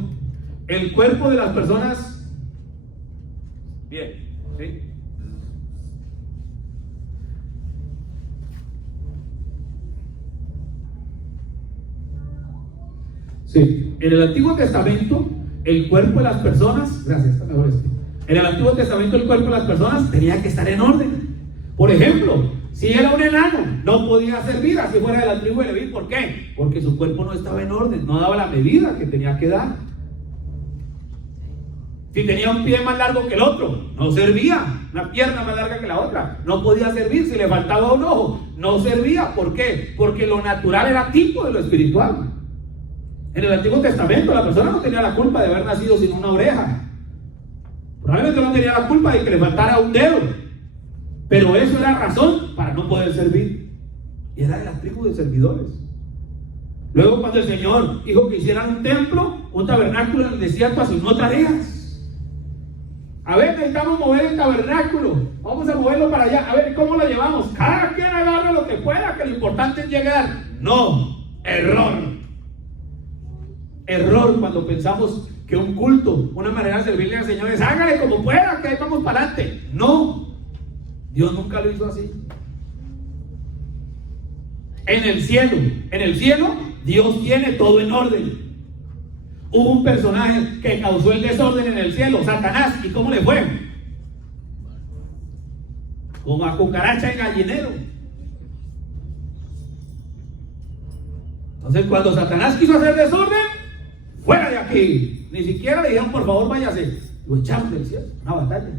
el cuerpo de las personas, bien, ¿sí? Sí, en el Antiguo Testamento, el cuerpo de las personas, gracias, está mejor esto. En el Antiguo Testamento, el cuerpo de las personas tenía que estar en orden. Por ejemplo, si era un enano, no podía servir así fuera de la tribu de Leví. ¿Por qué? Porque su cuerpo no estaba en orden, no daba la medida que tenía que dar. Si tenía un pie más largo que el otro, no servía. Una pierna más larga que la otra, no podía servir. Si le faltaba un ojo, no servía. ¿Por qué? Porque lo natural era tipo de lo espiritual. En el Antiguo Testamento la persona no tenía la culpa de haber nacido sin una oreja. Probablemente no tenía la culpa de que le faltara un dedo. Pero eso era razón para no poder servir. Y era de la tribu de servidores. Luego, cuando el Señor dijo que hicieran un templo, un tabernáculo en el desierto, asignó tareas. A ver, necesitamos mover el tabernáculo. Vamos a moverlo para allá. A ver, ¿cómo lo llevamos? Cada quien agarre lo que pueda, que lo importante es llegar. No, error. Error cuando pensamos que un culto, una manera de servirle al Señor es hágale como pueda, que ahí vamos para adelante. No. Dios nunca lo hizo así. En el cielo, Dios tiene todo en orden. Hubo un personaje que causó el desorden en el cielo, Satanás, ¿y cómo le fue? Como a cucaracha en gallinero. Entonces, cuando Satanás quiso hacer desorden, fuera de aquí. Ni siquiera le dijeron, por favor, váyase. Lo echaron del cielo, una batalla.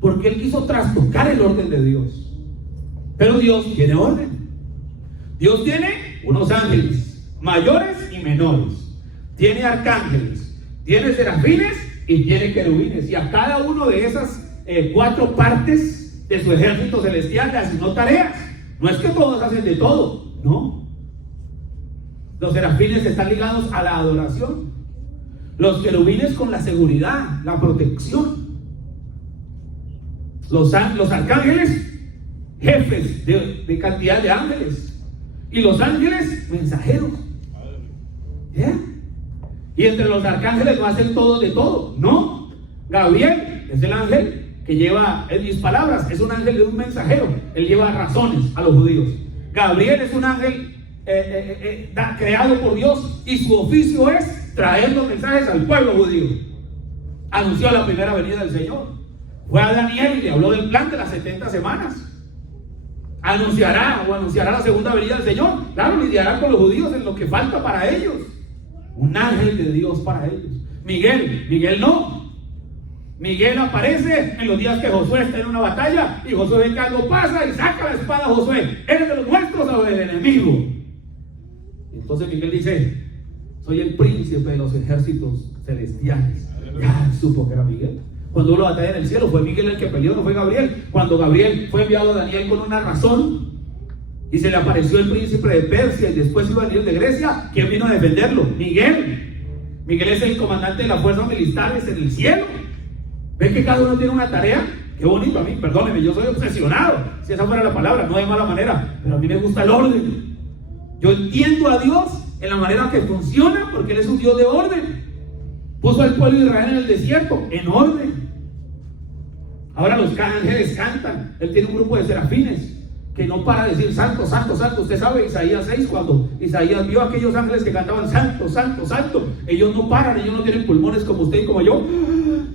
Porque él quiso trastocar el orden de Dios. Pero Dios tiene orden. Dios tiene unos ángeles, mayores y menores. Tiene arcángeles, tiene serafines y tiene querubines. Y a cada uno de esas 4 partes de su ejército celestial le asignó tareas. No es que todos hacen de todo, no. Los serafines están ligados a la adoración. Los querubines con la seguridad, la protección. Los arcángeles, jefes de cantidad de ángeles. Y los ángeles, mensajeros. ¿Yeah? Y entre los arcángeles no hacen todo de todo. No. Gabriel es el ángel que lleva en mis palabras. Es un ángel de un mensajero. Él lleva razones a los judíos. Gabriel es un ángel creado por Dios. Y su oficio es traer los mensajes al pueblo judío. Anunció la primera venida del Señor. Fue a Daniel y le habló del plan de las 70 semanas. Anunciará la segunda venida del Señor. Claro, lidiará con los judíos en lo que falta para ellos. Un ángel de Dios para ellos. Miguel no. Miguel aparece en los días que Josué está en una batalla y Josué ve que algo pasa y saca la espada a Josué. ¿Eres de los nuestros o del enemigo? Y entonces Miguel dice, soy el príncipe de los ejércitos celestiales. Ya supo que era Miguel. Cuando hubo la batalla en el cielo, fue Miguel el que peleó, no fue Gabriel. Cuando Gabriel fue enviado a Daniel con una razón y se le apareció el príncipe de Persia y después iba a venir de Grecia. ¿Quién vino a defenderlo? Miguel. Miguel es el comandante de las fuerzas militares en el cielo. ¿Ven que cada uno tiene una tarea? Qué bonito. A mí, perdónenme, yo soy obsesionado, si esa fuera la palabra, no de mala manera, pero a mí me gusta el orden. Yo entiendo a Dios en la manera que funciona, porque Él es un Dios de orden. Puso al pueblo de Israel en el desierto, en orden. Ahora los ángeles cantan. Él tiene un grupo de serafines que no para de decir santo, santo, santo. Usted sabe Isaías 6, cuando Isaías vio a aquellos ángeles que cantaban santo, santo, santo. Ellos no paran, ellos no tienen pulmones como usted y como yo,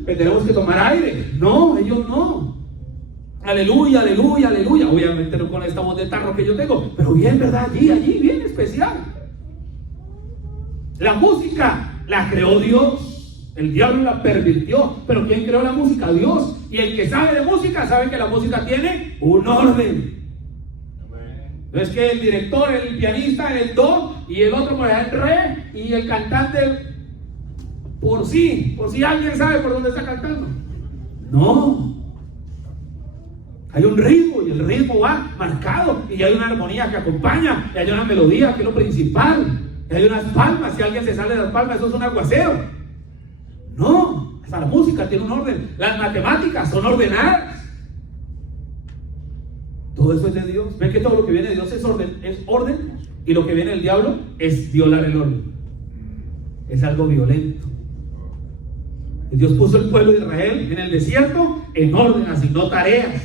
que tenemos que tomar aire. No, ellos no. Aleluya, aleluya, aleluya. Obviamente no con esta voz de tarro que yo tengo, pero bien, ¿verdad? Allí, bien especial. La música la creó Dios. El diablo la pervirtió, pero ¿quién creó la música? Dios. Y el que sabe de música sabe que la música tiene un orden. No es que el director, el pianista, el do, y el otro por allá el re, y el cantante por sí alguien sabe por dónde está cantando. No. Hay un ritmo, y el ritmo va marcado, y hay una armonía que acompaña, y hay una melodía que es lo principal, y hay unas palmas. Si alguien se sale de las palmas, eso es un aguacero. No, hasta la música tiene un orden. Las matemáticas son ordenadas. Todo eso es de Dios. Ven que todo lo que viene de Dios es orden, y lo que viene del diablo es violar el orden. Es algo violento. Dios puso el pueblo de Israel en el desierto en orden, asignó tareas.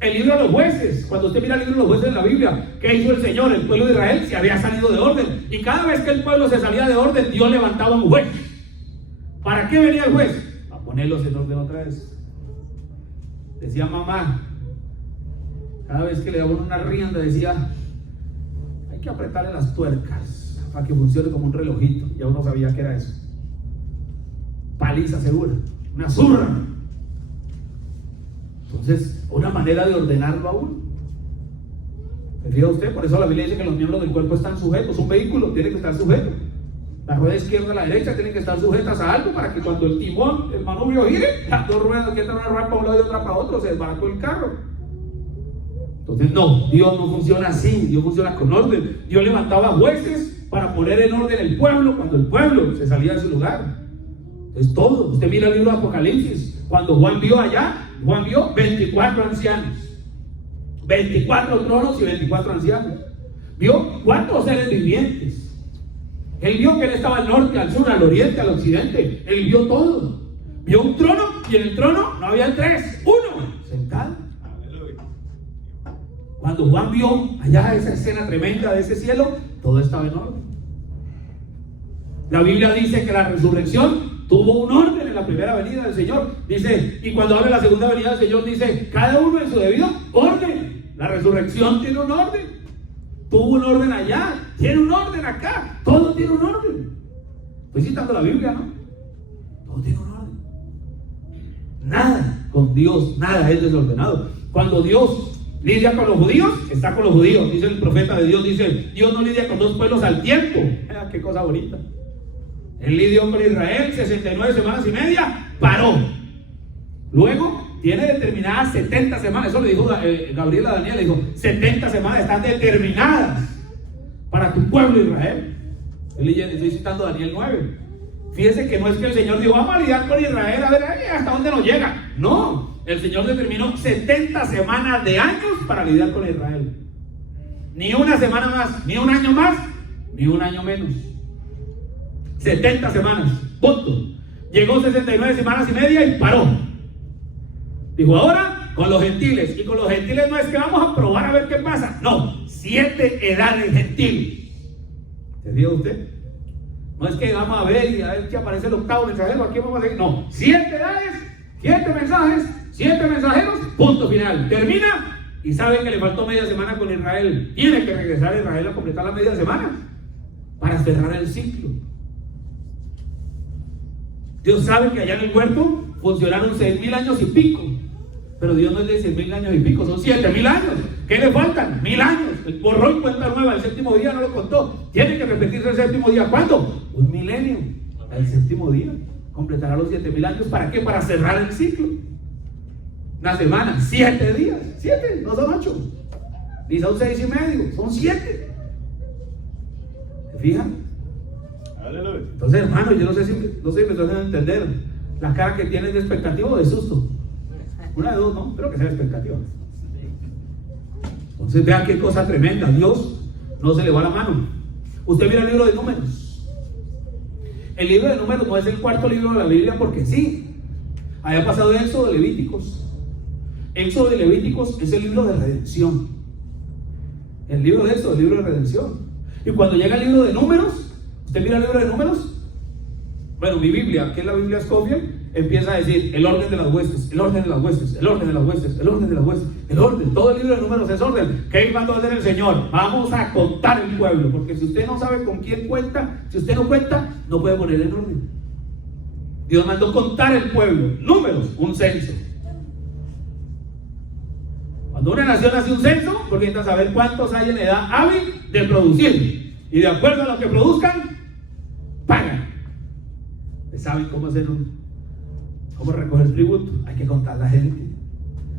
El libro de los jueces, cuando usted mira el libro de los jueces en la Biblia, ¿qué hizo el Señor? El pueblo de Israel se había salido de orden, y cada vez que el pueblo se salía de orden, Dios levantaba un juez. ¿Para qué venía el juez? A ponerlos en orden otra vez. Decía mamá, cada vez que le daban una rienda, decía, hay que apretarle las tuercas para que funcione como un relojito. Ya uno sabía que era eso. Paliza segura, una zurra. Entonces, una manera de ordenarlo a uno. ¿Se fija usted? Por eso la Biblia dice que los miembros del cuerpo están sujetos. Un vehículo tiene que estar sujeto. La rueda izquierda y la derecha tienen que estar sujetas a algo para que cuando el timón, el manubrio gire, las dos ruedas que están una rueda para un lado y otra para otro, se desbarató el carro. Entonces no, Dios no funciona así. Dios funciona con orden. Dios levantaba jueces para poner en orden el pueblo cuando el pueblo se salía de su lugar. Entonces todo, usted mira el libro de Apocalipsis, cuando Juan vio allá, Juan vio 24 ancianos, 24 tronos y 24 ancianos. Vio 4 seres vivientes. Él vio que él estaba al norte, al sur, al oriente, al occidente. Él vio todo. Vio un trono, y en el trono no había 3, 1 sentado. Cuando Juan vio allá esa escena tremenda de ese cielo, todo estaba en orden. La Biblia dice que la resurrección tuvo un orden en la primera venida del Señor. Dice, y cuando habla de la segunda venida del Señor, dice, cada uno en su debido orden. La resurrección tiene un orden. Tuvo un orden allá, tiene un orden acá, todo tiene un orden. Estoy citando la Biblia, ¿no? Todo tiene un orden. Nada con Dios, nada es desordenado. Cuando Dios lidia con los judíos, está con los judíos. Dice el profeta de Dios, dice, Dios no lidia con 2 pueblos al tiempo. Qué cosa bonita. Él lidió con Israel 69 semanas y media, paró. Luego tiene determinadas 70 semanas, eso le dijo Gabriel a Daniel, le dijo, 70 semanas están determinadas para tu pueblo Israel. Estoy citando Daniel 9. Fíjese que no es que el Señor dijo, vamos a lidiar con Israel, a ver hasta dónde nos llega. No, el Señor determinó 70 semanas de años para lidiar con Israel. Ni una semana más, ni un año más, ni un año menos. 70 semanas, punto. Llegó 69 semanas y media y paró. Dijo, ahora con los gentiles. Y con los gentiles no es que vamos a probar a ver qué pasa. No, 7 edades gentiles. ¿Se vio usted? No es que vamos a ver y a ver si aparece el 8º mensajero. Aquí vamos a seguir. No, 7 edades, 7 mensajes, 7 mensajeros, punto final. Termina y sabe que le faltó media semana con Israel. Tiene que regresar a Israel a completar la media semana para cerrar el ciclo. Dios sabe que allá en el huerto funcionaron 6.000 años y pico. Pero Dios no es de 6.000 años y pico, son 7.000 años. ¿Qué le faltan? 1.000 años. El borrón cuenta nueva, el 7º día no lo contó. Tiene que repetirse el 7º día. ¿Cuándo? Un milenio. El 7º día. Completará los 7.000 años. ¿Para qué? Para cerrar el ciclo. Una semana, 7 días. 7, no son 8. Ni son 6,5, son 7. ¿Se fijan? Aleluya. Entonces, hermano, yo no sé si me estoy haciendo entender la cara que tienes de expectativa o de susto. Una de dos, ¿no? Espero que sea de expectativa. Entonces, vean qué cosa tremenda. Dios no se le va la mano. Usted mira el libro de Números. El libro de Números no es el cuarto libro de la Biblia porque sí. Había pasado Éxodo de Levíticos. Éxodo de Levíticos es el libro de redención. El libro de Éxodo, el libro de redención. Y cuando llega el libro de Números, usted mira el libro de Números. Bueno, mi Biblia, que es la Biblia Scofield, empieza a decir el orden de las huestes, el orden de las huestes, el orden de las huestes, el orden de las huestes, el orden. Todo el libro de Números es orden. ¿Qué mandó a hacer el Señor? Vamos a contar el pueblo, porque si usted no sabe con quién cuenta, si usted no cuenta, no puede poner en orden. Dios mandó contar el pueblo. Números, un censo. Cuando una nación hace un censo, porque necesita saber cuántos hay en edad hábil de producir, y de acuerdo a lo que produzcan, pagan. ¿Saben cómo hacer cómo recoger tributo? Hay que contar la gente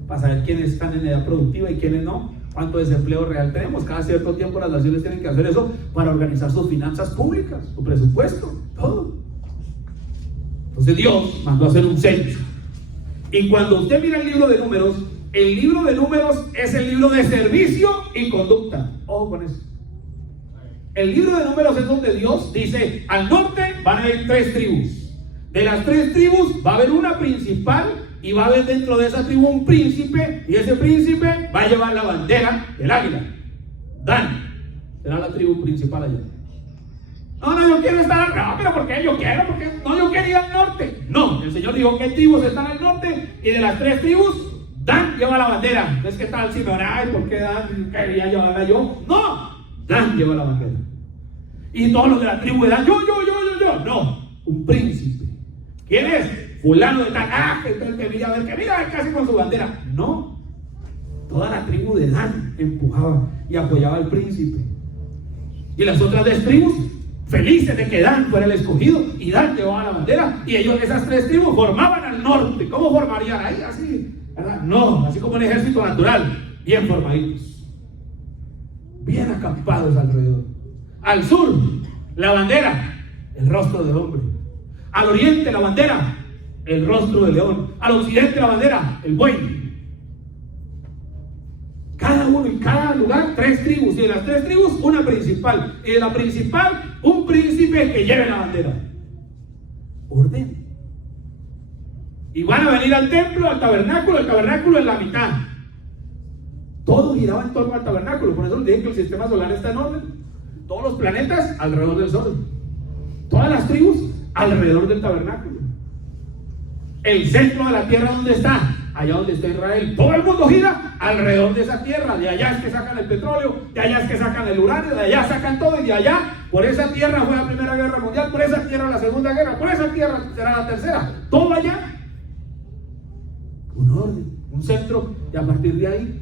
para saber quiénes están en edad productiva y quiénes no, cuánto desempleo real tenemos. Cada cierto tiempo las naciones tienen que hacer eso para organizar sus finanzas públicas, su presupuesto, todo. Entonces Dios mandó a hacer un censo. Y cuando usted mira el libro de Números, el libro de Números es el libro de servicio y conducta. Ojo con eso. El libro de Números es donde Dios dice: al norte van a haber 3 tribus. De las 3 tribus va a haber una principal, y va a haber dentro de esa tribu un príncipe, y ese príncipe va a llevar la bandera del águila. Dan será la tribu principal allá. No, yo quiero estar. No, pero ¿por qué yo quiero? Porque no, yo quería ir al norte. No, el Señor dijo: ¿qué tribus están al norte? Y de las 3 tribus, Dan lleva la bandera. Entonces, ¿qué tal Simeón? Ay, ¿por qué Dan quería llevarla yo? No, Dan lleva la bandera. Y todos los de la tribu de Dan, yo. No, un príncipe. ¿Quién es? Fulano de tal. Que mira, casi con su bandera. No, toda la tribu de Dan empujaba y apoyaba al príncipe. Y las otras 3 tribus, felices de que Dan fuera el escogido, y Dan llevaba la bandera, y ellos, esas 3 tribus, formaban al norte. ¿Cómo formarían ahí? Así, ¿verdad? No, así como un ejército natural, bien formaditos, bien acampados alrededor. Al sur, la bandera, el rostro del hombre. Al oriente, la bandera, el rostro del león. Al occidente, la bandera, el buey. Cada uno, en cada lugar, 3 tribus. Y de las 3 tribus, una principal. Y de la principal, un príncipe que lleve la bandera. Orden. Y van a venir al templo, al tabernáculo. El tabernáculo en la mitad. Todo giraba en torno al tabernáculo. Por eso les dije que el sistema solar está en orden. Todos los planetas alrededor del sol. Todas las tribus alrededor del tabernáculo. El centro de la tierra, ¿dónde está? Allá donde está Israel. Todo el mundo gira alrededor de esa tierra. De allá es que sacan el petróleo, de allá es que sacan el uranio, de allá sacan todo, y de allá, por esa tierra fue la Primera Guerra Mundial, por esa tierra la Segunda Guerra, por esa tierra será la tercera. Todo allá. Un orden, un centro, y a partir de ahí,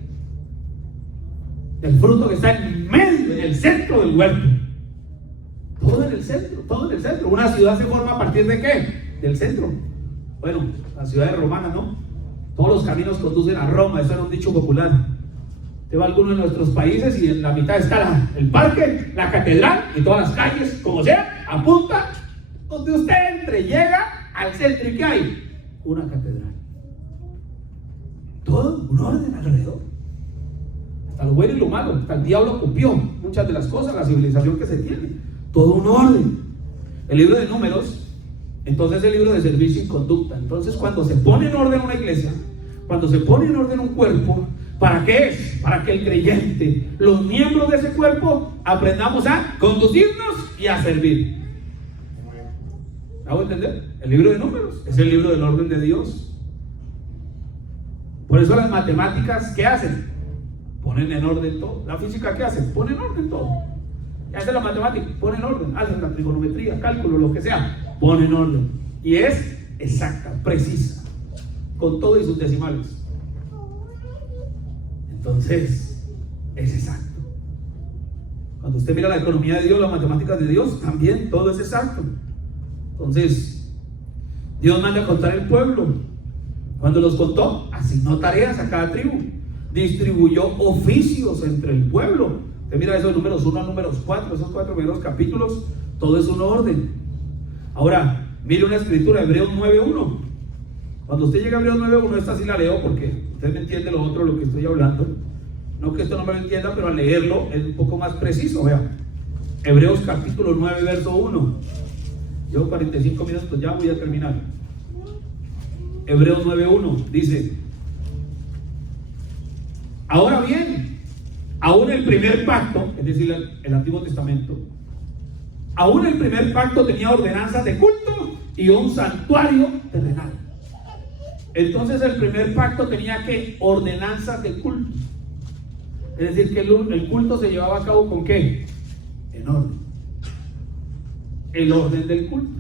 el fruto que está en medio, en el centro del huerto. Todo en el centro, todo en el centro. Una ciudad se forma a partir de ¿qué? Del centro. Bueno, las ciudades romanas, ¿no? Todos los caminos conducen a Roma, eso era un dicho popular. Te va a alguno de nuestros países y en la mitad está el parque, la catedral y todas las calles, como sea, apunta donde usted entre, llega al centro. ¿Y qué hay? Una catedral. Todo un orden alrededor. Hasta lo bueno y lo malo, hasta el diablo copió muchas de las cosas, la civilización que se tiene. Todo un orden. El libro de Números, entonces, el libro de servicio y conducta. Entonces, cuando se pone en orden una iglesia, cuando se pone en orden un cuerpo, ¿para qué es? Para que el creyente, los miembros de ese cuerpo, aprendamos a conducirnos y a servir. ¿Hago entender? El libro de Números es el libro del orden de Dios. Por eso las matemáticas, ¿qué hacen? Ponen en orden todo. La física, ¿qué hacen? Ponen en orden todo. ¿Qué hace la matemática? Ponen en orden. Hacen la trigonometría, cálculo, lo que sea. Ponen en orden. Y es exacta, precisa, con todo y sus decimales. Entonces, es exacto. Cuando usted mira la economía de Dios, las matemáticas de Dios, también todo es exacto. Entonces, Dios manda a contar el pueblo. Cuando los contó, asignó tareas a cada tribu. distribuyó oficios entre el pueblo. Usted mira esos números 1 a números 4, esos 4 primeros capítulos, todo es un orden. Ahora, mire una escritura, Hebreos 9:1. Cuando usted llega a Hebreos 9:1, esta sí la leo porque usted me entiende lo otro, lo que estoy hablando. No que esto no me lo entienda, pero al leerlo es un poco más preciso. Vea, Hebreos capítulo 9, verso 1. Llevo 45 minutos, ya voy a terminar. Hebreos 9:1 dice: ahora bien, aún el primer pacto, es decir, el Antiguo Testamento, aún el primer pacto tenía ordenanzas de culto y un santuario terrenal. Entonces el primer pacto tenía que ordenanzas de culto. Es decir, que el culto se llevaba a cabo ¿con qué? En orden. El orden del culto.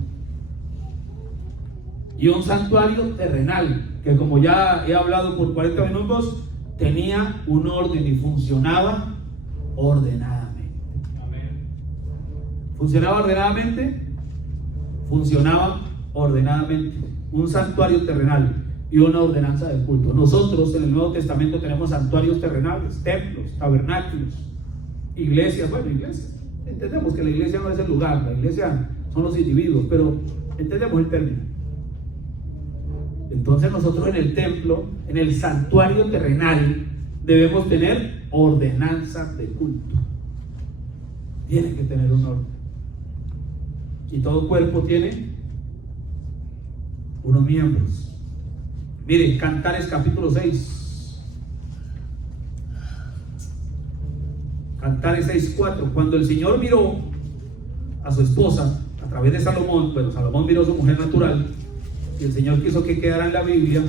Y un santuario terrenal, que como ya he hablado por 40 minutos, tenía un orden y funcionaba ordenadamente. Amén. ¿Funcionaba ordenadamente? Funcionaba ordenadamente. Un santuario terrenal y una ordenanza de culto. Nosotros en el Nuevo Testamento tenemos santuarios terrenales, templos, tabernáculos, iglesias. Bueno, iglesias. Entendemos que la iglesia no es el lugar, la iglesia son los individuos, pero entendemos el término. Entonces nosotros en el templo, en el santuario terrenal, debemos tener ordenanzas de culto. Tiene que tener un orden. Y todo cuerpo tiene unos miembros. Miren, Cantares capítulo 6. Cantares 6:4. Cuando el Señor miró a su esposa a través de Salomón, bueno, Salomón miró a su mujer natural, y el Señor quiso que quedara en la Biblia,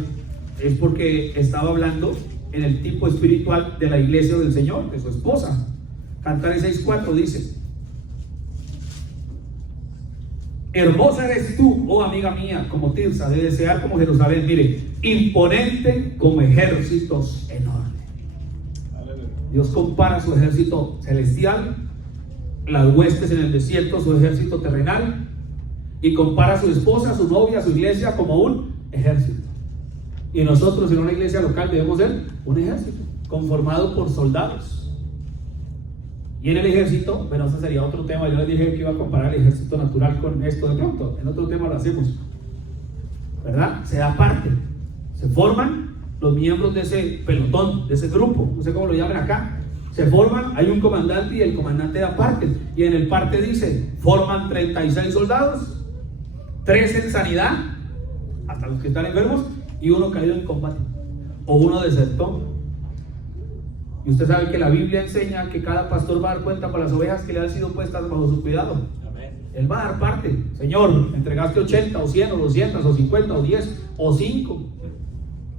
es porque estaba hablando en el tipo espiritual de la iglesia del Señor, de su esposa. Cantares 6:4 dice: hermosa eres tú, oh amiga mía, como Tirsa, de desear como Jerusalén. Mire, imponente como ejércitos enormes. Dios compara su ejército celestial, las huestes en el desierto, su ejército terrenal, y compara a su esposa, a su novia, a su iglesia como un ejército. Y nosotros en una iglesia local debemos ser un ejército conformado por soldados. Y en el ejército, bueno, ese sería otro tema. Yo les dije que iba a comparar el ejército natural con esto de pronto. En otro tema lo hacemos, ¿verdad? Se da parte, se forman los miembros de ese pelotón, de ese grupo, no sé cómo lo llaman acá. Se forman, hay un comandante y el comandante da parte. Y en el parte dice, forman 36 soldados, 3 en sanidad, hasta los que están enfermos, y 1 caído en combate, o 1 desertó. Y usted sabe que la Biblia enseña que cada pastor va a dar cuenta por las ovejas que le han sido puestas bajo su cuidado. Amén. Él va a dar parte. Señor, entregaste 80 o 100 o 200 o 50 o 10 o 5.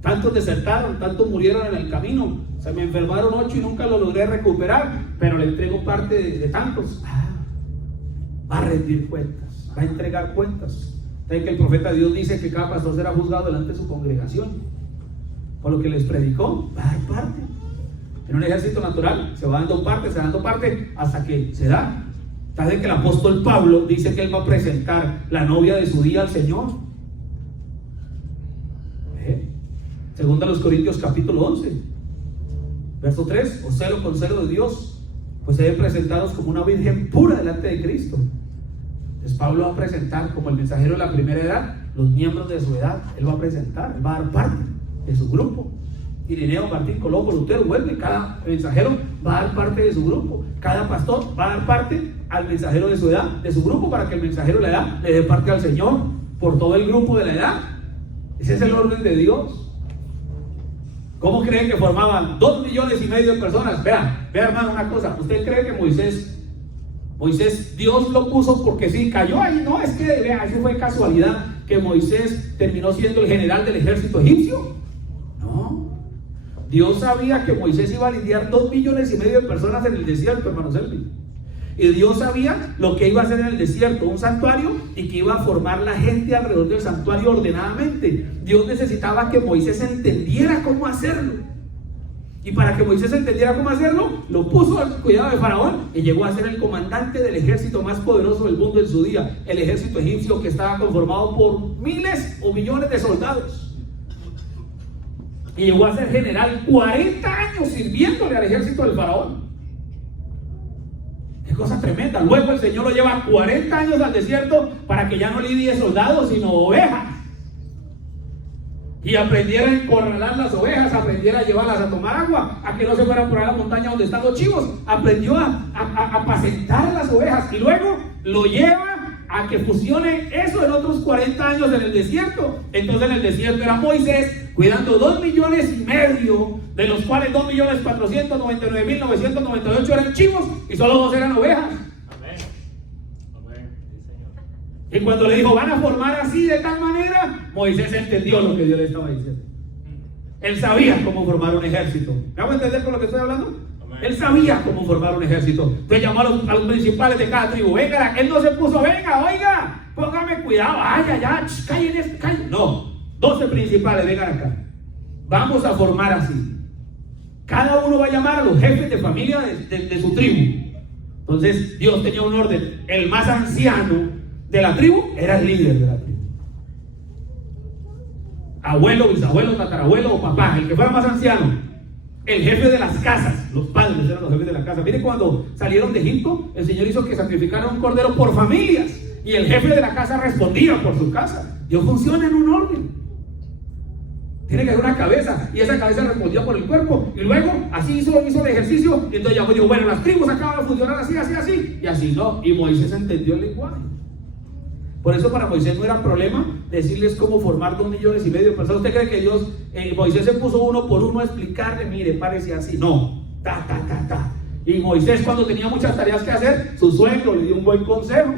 Tantos desertaron, tantos murieron en el camino. Se me enfermaron 8 y nunca lo logré recuperar, pero le entrego parte de tantos. Va a rendir cuentas, va a entregar cuentas. ¿Saben que el profeta de Dios dice que cada pastor será juzgado delante de su congregación? Por lo que les predicó, va a dar parte. En un ejército natural se va dando parte hasta que se da. ¿Saben que el apóstol Pablo dice que él va a presentar la novia de su día al Señor? Segunda a los Corintios capítulo 11, verso 3: os celo con celo de Dios, pues se deben presentaros como una virgen pura delante de Cristo. Entonces Pablo va a presentar como el mensajero de la primera edad los miembros de su edad. Él va a presentar, él va a dar parte de su grupo. Irineo, Martín, Colombo, Lutero, Huelme, cada mensajero va a dar parte de su grupo. Cada pastor va a dar parte al mensajero de su edad, de su grupo, para que el mensajero de la edad le dé parte al Señor por todo el grupo de la edad. Ese es el orden de Dios. ¿Cómo creen que formaban 2,5 millones de personas? Vea hermano, una cosa. ¿Usted cree que Moisés Dios lo puso porque sí, cayó ahí? No, es que vea, eso fue casualidad que Moisés terminó siendo el general del ejército egipcio. No, Dios sabía que Moisés iba a lidiar 2,5 millones de personas en el desierto, hermano Selvi. Y Dios sabía lo que iba a hacer en el desierto, un santuario, y que iba a formar la gente alrededor del santuario ordenadamente. Dios necesitaba que Moisés entendiera cómo hacerlo. Y para que Moisés entendiera cómo hacerlo, lo puso al cuidado de Faraón y llegó a ser el comandante del ejército más poderoso del mundo en su día, el ejército egipcio, que estaba conformado por miles o millones de soldados. Y llegó a ser general 40 años sirviéndole al ejército del faraón. Qué cosa tremenda. Luego el Señor lo lleva 40 años al desierto para que ya no lidie soldados, sino ovejas. Y aprendiera a encorralar las ovejas, aprendiera a llevarlas a tomar agua, a que no se fueran por ahí a la montaña donde están los chivos. Aprendió a apacentar las ovejas y luego lo lleva a que fusione eso en otros 40 años en el desierto. Entonces en el desierto era Moisés cuidando 2,5 millones, de los cuales 2,499,998 eran chivos y solo 2 eran ovejas. Amén. Amén. Sí, Señor. Y cuando le dijo, van a formar así de tal manera, Moisés entendió lo que Dios le estaba diciendo. Él sabía cómo formar un ejército. ¿Me hago entender con lo que estoy hablando? Amén. Él sabía cómo formar un ejército. Entonces llamó a los principales de cada tribu. Venga, él no se puso, venga, oiga, póngame cuidado, ay, callen. No, 12 principales, vengan acá. Vamos a formar así. Cada uno va a llamar a los jefes de familia de su tribu. Entonces Dios tenía un orden. El más anciano de la tribu era el líder de la tribu. Abuelo, bisabuelo, tatarabuelo o papá, el que fuera más anciano. El jefe de las casas, los padres eran los jefes de la casa. Mire, cuando salieron de Egipto, el Señor hizo que sacrificaran un cordero por familias. Y el jefe de la casa respondía por su casa. Dios funciona en un orden. Tiene que haber una cabeza, y esa cabeza respondía por el cuerpo. Y luego, así hizo el ejercicio. Y entonces llamó yo, bueno, las tribus acaban de funcionar así. Y así no. Y Moisés entendió el lenguaje. Por eso para Moisés no era problema decirles cómo formar 2,5 millones de personas. ¿Usted cree que Dios, Moisés se puso uno por uno a explicarle, mire, parece así? No, ta. Y Moisés, cuando tenía muchas tareas que hacer, su suegro le dio un buen consejo,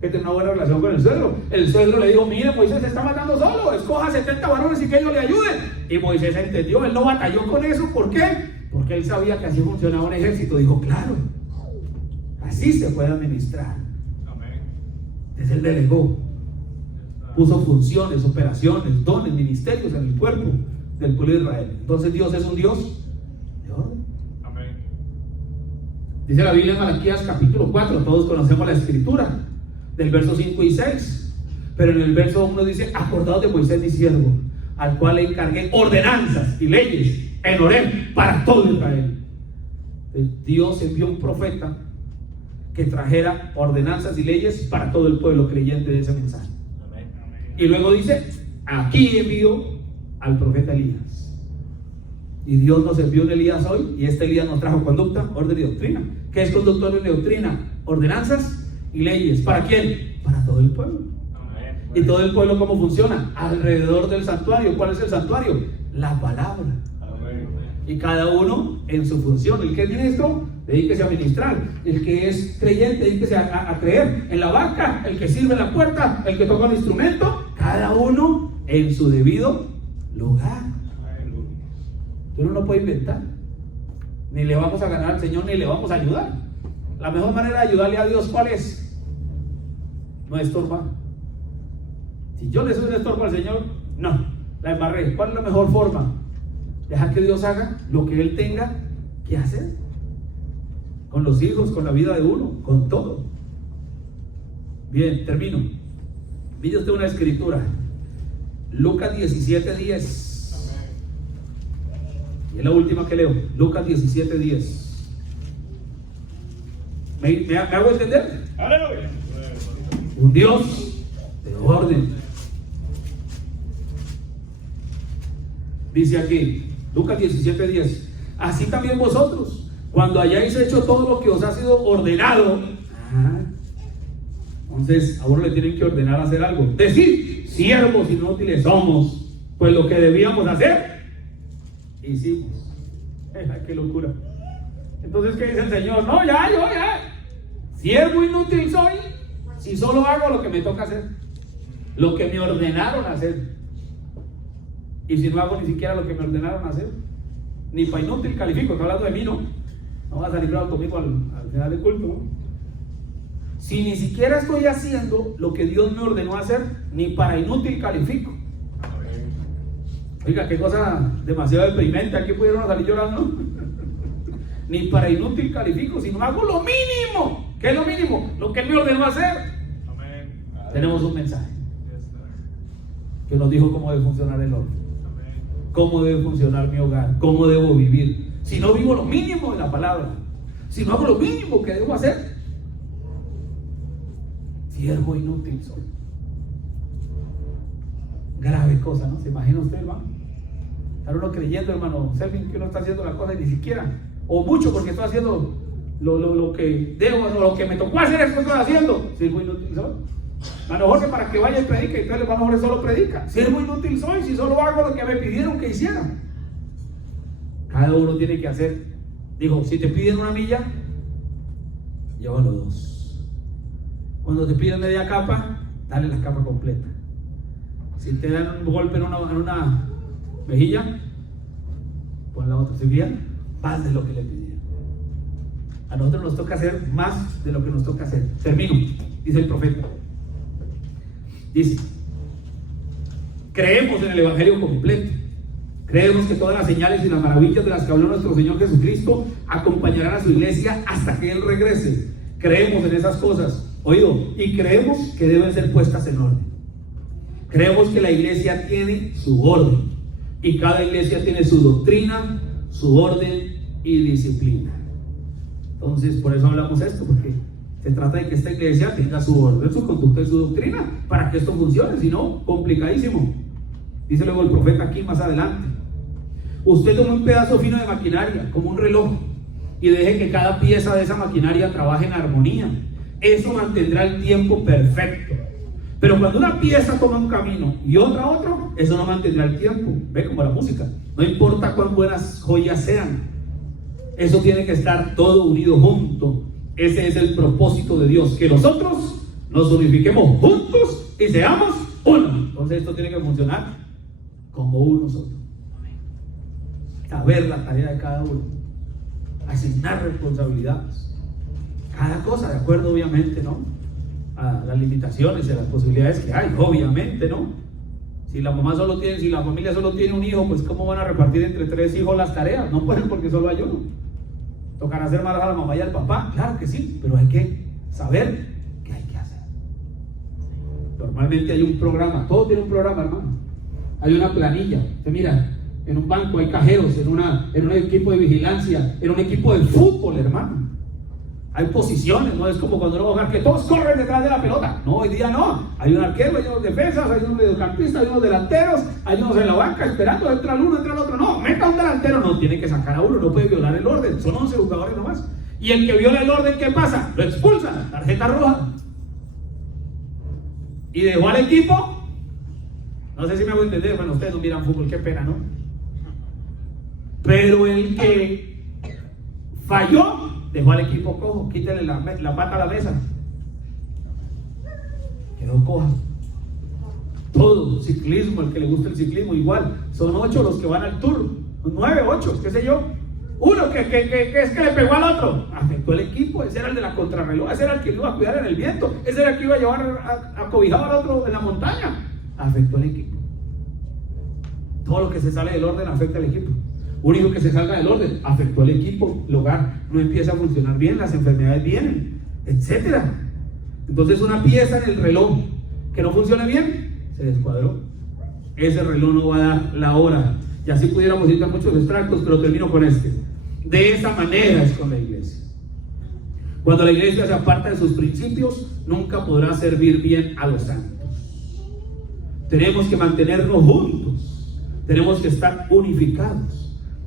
que tenía una buena relación con el suegro. El suegro le dijo, mire, Moisés se está matando solo, escoja 70 varones y que ellos le ayuden. Y Moisés entendió, él no batalló con eso. ¿Por qué? Porque él sabía que así funcionaba un ejército. Dijo, claro, así se puede administrar. Entonces él delegó, puso funciones, operaciones, dones, ministerios en el cuerpo del pueblo de Israel. Entonces Dios es un Dios de orden. Amén. Dice la Biblia en Malaquías capítulo 4, todos conocemos la escritura, del verso 5 y 6. Pero en el verso 1 dice, acordaos de Moisés mi siervo, al cual le encargué ordenanzas y leyes en Horeb para todo Israel. Entonces, Dios envió un profeta que trajera ordenanzas y leyes para todo el pueblo creyente de ese mensaje. Amén. Y luego dice, aquí envió al profeta Elías. Y Dios nos envió un Elías hoy, y este Elías nos trajo conducta, orden y doctrina. ¿Qué es conducta, orden y doctrina? Ordenanzas y leyes. ¿Para quién? Para todo el pueblo. Amén. ¿Y todo el pueblo cómo funciona? Alrededor del santuario. ¿Cuál es el santuario? La palabra. Amén. Y cada uno en su función. El que es ministro, dedíquese a ministrar. El que es creyente, dedíquese a creer. En la banca, el que sirve en la puerta, el que toca un instrumento, cada uno en su debido lugar. Uno no puede inventar. Ni le vamos a ganar al Señor, ni le vamos a ayudar. La mejor manera de ayudarle a Dios, ¿cuál es? No estorbar. Si yo le soy un estorbo al Señor, no, la embarré. ¿Cuál es la mejor forma? Dejar que Dios haga lo que Él tenga que hacer. Con los hijos, con la vida de uno, con todo. Bien, termino. Mire usted una escritura. Lucas 17:10. Y es la última que leo. Lucas 17:10. ¿Me hago entender? Aleluya. Un Dios de orden. Dice aquí, Lucas 17:10. Así también vosotros, cuando hayáis hecho todo lo que os ha sido ordenado, entonces a uno le tienen que ordenar hacer algo. Decir, siervos inútiles somos, pues lo que debíamos hacer, hicimos. ¡Qué locura! Entonces, ¿qué dice el Señor? No, ya, siervo inútil soy, si solo hago lo que me toca hacer, lo que me ordenaron hacer. Y si no hago ni siquiera lo que me ordenaron hacer, ni para inútil califico. Estoy hablando de mí, ¿no? No vas a salir bravo conmigo al final del culto, ¿no? Si ni siquiera estoy haciendo lo que Dios me ordenó hacer, ni para inútil califico. Oiga, qué cosa demasiado deprimente. Aquí pudieron salir llorando. Ni para inútil califico, si no hago lo mínimo. ¿Qué es lo mínimo? Lo que Él me ordenó hacer. Tenemos un mensaje que nos dijo cómo debe funcionar el orden. cómo debe funcionar mi hogar, cómo debo vivir. Si no vivo lo mínimo de la palabra, si no hago lo mínimo que debo hacer, siervo inútil soy. Grave cosa, ¿no? ¿Se imagina usted, hermano? Estar uno creyendo, hermano Selvin, que uno está haciendo la cosa y ni siquiera, o mucho porque estoy haciendo lo que debo, o lo que me tocó hacer, esto estoy haciendo. Siervo inútil soy. A lo mejor que para que vaya y predique, entonces a lo mejor solo predica. Siervo inútil soy si solo hago lo que me pidieron que hiciera. Cada uno tiene que hacer. Digo, si te piden una milla, llévalo 2. Cuando te piden media capa, dale la capa completa. Si te dan un golpe en una mejilla, pon la otra. Si bien, más de lo que le pidieron. A nosotros nos toca hacer más de lo que nos toca hacer. Termino, dice el profeta. Dice, creemos en el Evangelio completo. Creemos que todas las señales y las maravillas de las que habló nuestro Señor Jesucristo acompañarán a su iglesia hasta que Él regrese. Creemos en esas cosas, oído, y creemos que deben ser puestas en orden. Creemos que la iglesia tiene su orden, y cada iglesia tiene su doctrina, su orden y disciplina. Entonces, por eso hablamos esto, porque se trata de que esta iglesia tenga su orden, su conducta y su doctrina, para que esto funcione, si no, complicadísimo. Dice luego el profeta aquí más adelante: usted tome un pedazo fino de maquinaria, como un reloj, y deje que cada pieza de esa maquinaria trabaje en armonía. Eso mantendrá el tiempo perfecto. Pero cuando una pieza toma un camino y otra otro, eso no mantendrá el tiempo. Ve como la música, no importa cuán buenas joyas sean, eso tiene que estar todo unido junto. Ese es el propósito de Dios, que nosotros nos unifiquemos juntos y seamos uno. Entonces esto tiene que funcionar como uno solo. Saber la tarea de cada uno, asignar responsabilidades, cada cosa de acuerdo obviamente, ¿no?, a las limitaciones y a las posibilidades que hay, obviamente, ¿no? Si la familia solo tiene un hijo, pues ¿cómo van a repartir entre 3 hijos las tareas? No pueden, porque solo hay uno. ¿Tocará hacer más a la mamá y al papá? Claro que sí, pero hay que saber qué hay que hacer. Normalmente hay un programa, todo tiene un programa, hermano. Hay una planilla. Usted mira, en un banco hay cajeros, en un equipo de vigilancia, en un equipo de fútbol, hermano. Hay posiciones, no es como cuando uno va a jugar que todos corren detrás de la pelota. No, hoy día no. Hay un arquero, hay unos defensas, hay unos mediocampistas, hay unos delanteros, hay unos en la banca esperando, entra el uno, entra el otro. No, meta un delantero, no, tiene que sacar a uno, no puede violar el orden. Son 11 jugadores nomás. Y el que viola el orden, ¿qué pasa? Lo expulsan, tarjeta roja. Y dejó al equipo. No sé si me hago entender, bueno, ustedes no miran fútbol, qué pena, ¿no? Pero el que falló, dejó al equipo cojo. Quítale la pata a la mesa, quedó coja. Todo, ciclismo, el que le gusta el ciclismo, igual. Son 8 los que van al tour, 9, 8, qué sé yo. Uno que es que le pegó al otro, afectó el equipo. Ese era el de la contrarreloj, ese era el que lo iba a cuidar en el viento, ese era el que iba a llevar a cobijar al otro en la montaña. Afectó el equipo. Todo lo que se sale del orden afecta al equipo. Un hijo que se salga del orden afectó al equipo, el hogar no empieza a funcionar bien, las enfermedades vienen, etcétera. Entonces una pieza en el reloj que no funcione bien, se descuadró. Ese reloj no va a dar la hora. Y así pudiéramos citar muchos extractos, pero termino con este. De esa manera es con la iglesia. Cuando la iglesia se aparta de sus principios, nunca podrá servir bien a los santos. Tenemos que mantenernos juntos, tenemos que estar unificados.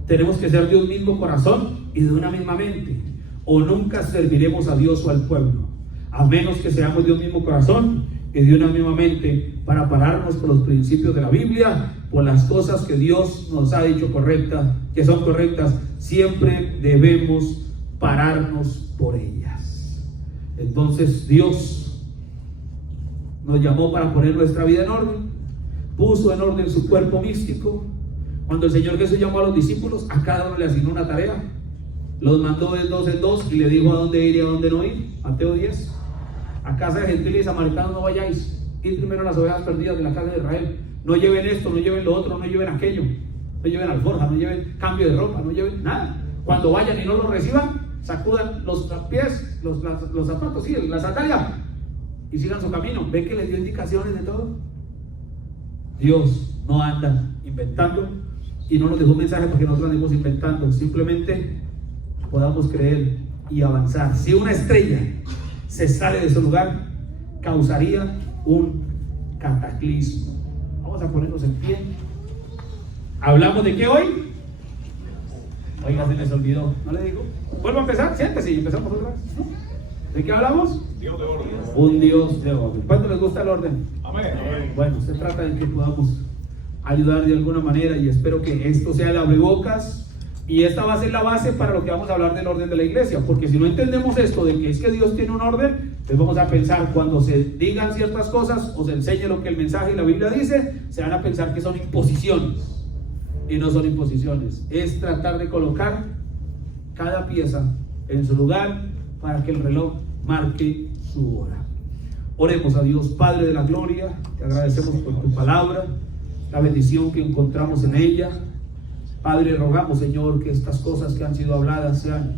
Tenemos que ser de un mismo corazón y de una misma mente, o nunca serviremos a Dios o al pueblo, a menos que seamos de un mismo corazón y de una misma mente, para pararnos por los principios de la Biblia, por las cosas que Dios nos ha dicho correctas, que son correctas. Siempre debemos pararnos por ellas. Entonces Dios nos llamó para poner nuestra vida en orden, puso en orden su cuerpo místico. Cuando el Señor Jesús llamó a los discípulos, a cada uno le asignó una tarea. Los mandó de 2 en 2 y le dijo a dónde ir y a dónde no ir. Mateo 10. A casa de gentiles y samaritanos no vayáis. Id primero a las ovejas perdidas de la casa de Israel. No lleven esto, no lleven lo otro, no lleven aquello. No lleven alforja, no lleven cambio de ropa, no lleven nada. Cuando vayan y no lo reciban, sacudan los pies, los zapatos, sí, la sandalia, y sigan su camino. ¿Ven que les dio indicaciones de todo? Dios no anda inventando y no nos dejó un mensaje porque nosotros andemos inventando, simplemente podamos creer y avanzar. Si una estrella se sale de su lugar, causaría un cataclismo. Vamos a ponernos en pie. ¿Hablamos de qué hoy? Oiga, se les olvidó, ¿no le digo? Vuelvo a empezar, siéntese y empezamos otra vez, ¿no? ¿De qué hablamos? Dios de orden. Un Dios de orden. ¿Cuánto les gusta el orden? Amén. Bueno, se trata de que podamos ayudar de alguna manera y espero que esto sea el abrebocas y esta va a ser la base para lo que vamos a hablar del orden de la iglesia, porque si no entendemos esto de que es que Dios tiene un orden, pues vamos a pensar cuando se digan ciertas cosas o se enseñe lo que el mensaje y la Biblia dice, se van a pensar que son imposiciones y no son imposiciones, es tratar de colocar cada pieza en su lugar para que el reloj marque su hora. Oremos a Dios, Padre de la gloria, te agradecemos por tu palabra, la bendición que encontramos en ella. Padre, rogamos, Señor, que estas cosas que han sido habladas sean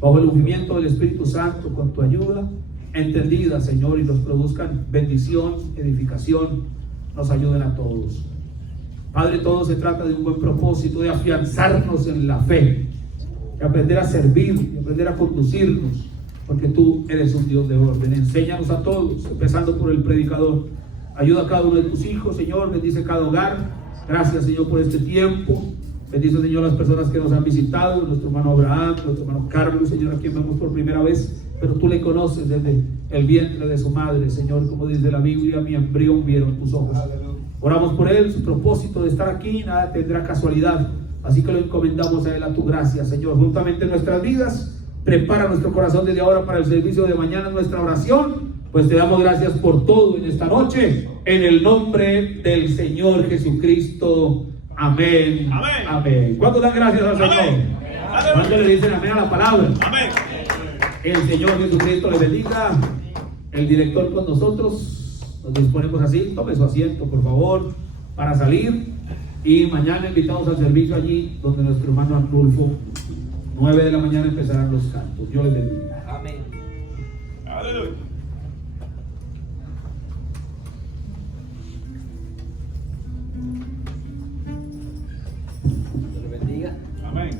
bajo el ungimiento del Espíritu Santo, con tu ayuda, entendidas, Señor, y nos produzcan bendición, edificación, nos ayuden a todos. Padre, todo se trata de un buen propósito, de afianzarnos en la fe, de aprender a servir, de aprender a conducirnos, porque tú eres un Dios de orden. Enséñanos a todos, empezando por el predicador. Ayuda a cada uno de tus hijos, Señor, bendice cada hogar. Gracias, Señor, por este tiempo. Bendice, Señor, las personas que nos han visitado, nuestro hermano Abraham, nuestro hermano Carlos, Señor, a quien vemos por primera vez, pero tú le conoces desde el vientre de su madre, Señor, como dice la Biblia, mi embrión vieron tus ojos. Oramos por él, su propósito de estar aquí, nada tendrá casualidad, así que lo encomendamos a él, a tu gracia, Señor, juntamente en nuestras vidas. Prepara nuestro corazón desde ahora para el servicio de mañana, nuestra oración. Pues te damos gracias por todo en esta noche, en el nombre del Señor Jesucristo. Amén. Amén. Amén. ¿Cuántos dan gracias al Señor? Amén. ¿Cuántos le dicen amén a la palabra? Amén. El Señor Jesucristo le bendiga. El director con nosotros. Nos disponemos así. Tome su asiento, por favor, para salir. Y mañana invitados al servicio allí, donde nuestro hermano Arnulfo, 9 de la mañana empezarán los cantos. Dios les bendiga. Amén. Aleluya. Dios les bendiga. Amén.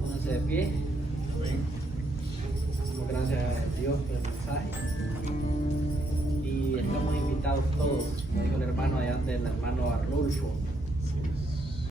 Pónganse de pie. Amén. Damos gracias a Dios por el mensaje. Y estamos invitados todos, como dijo el hermano allá del hermano Arnulfo,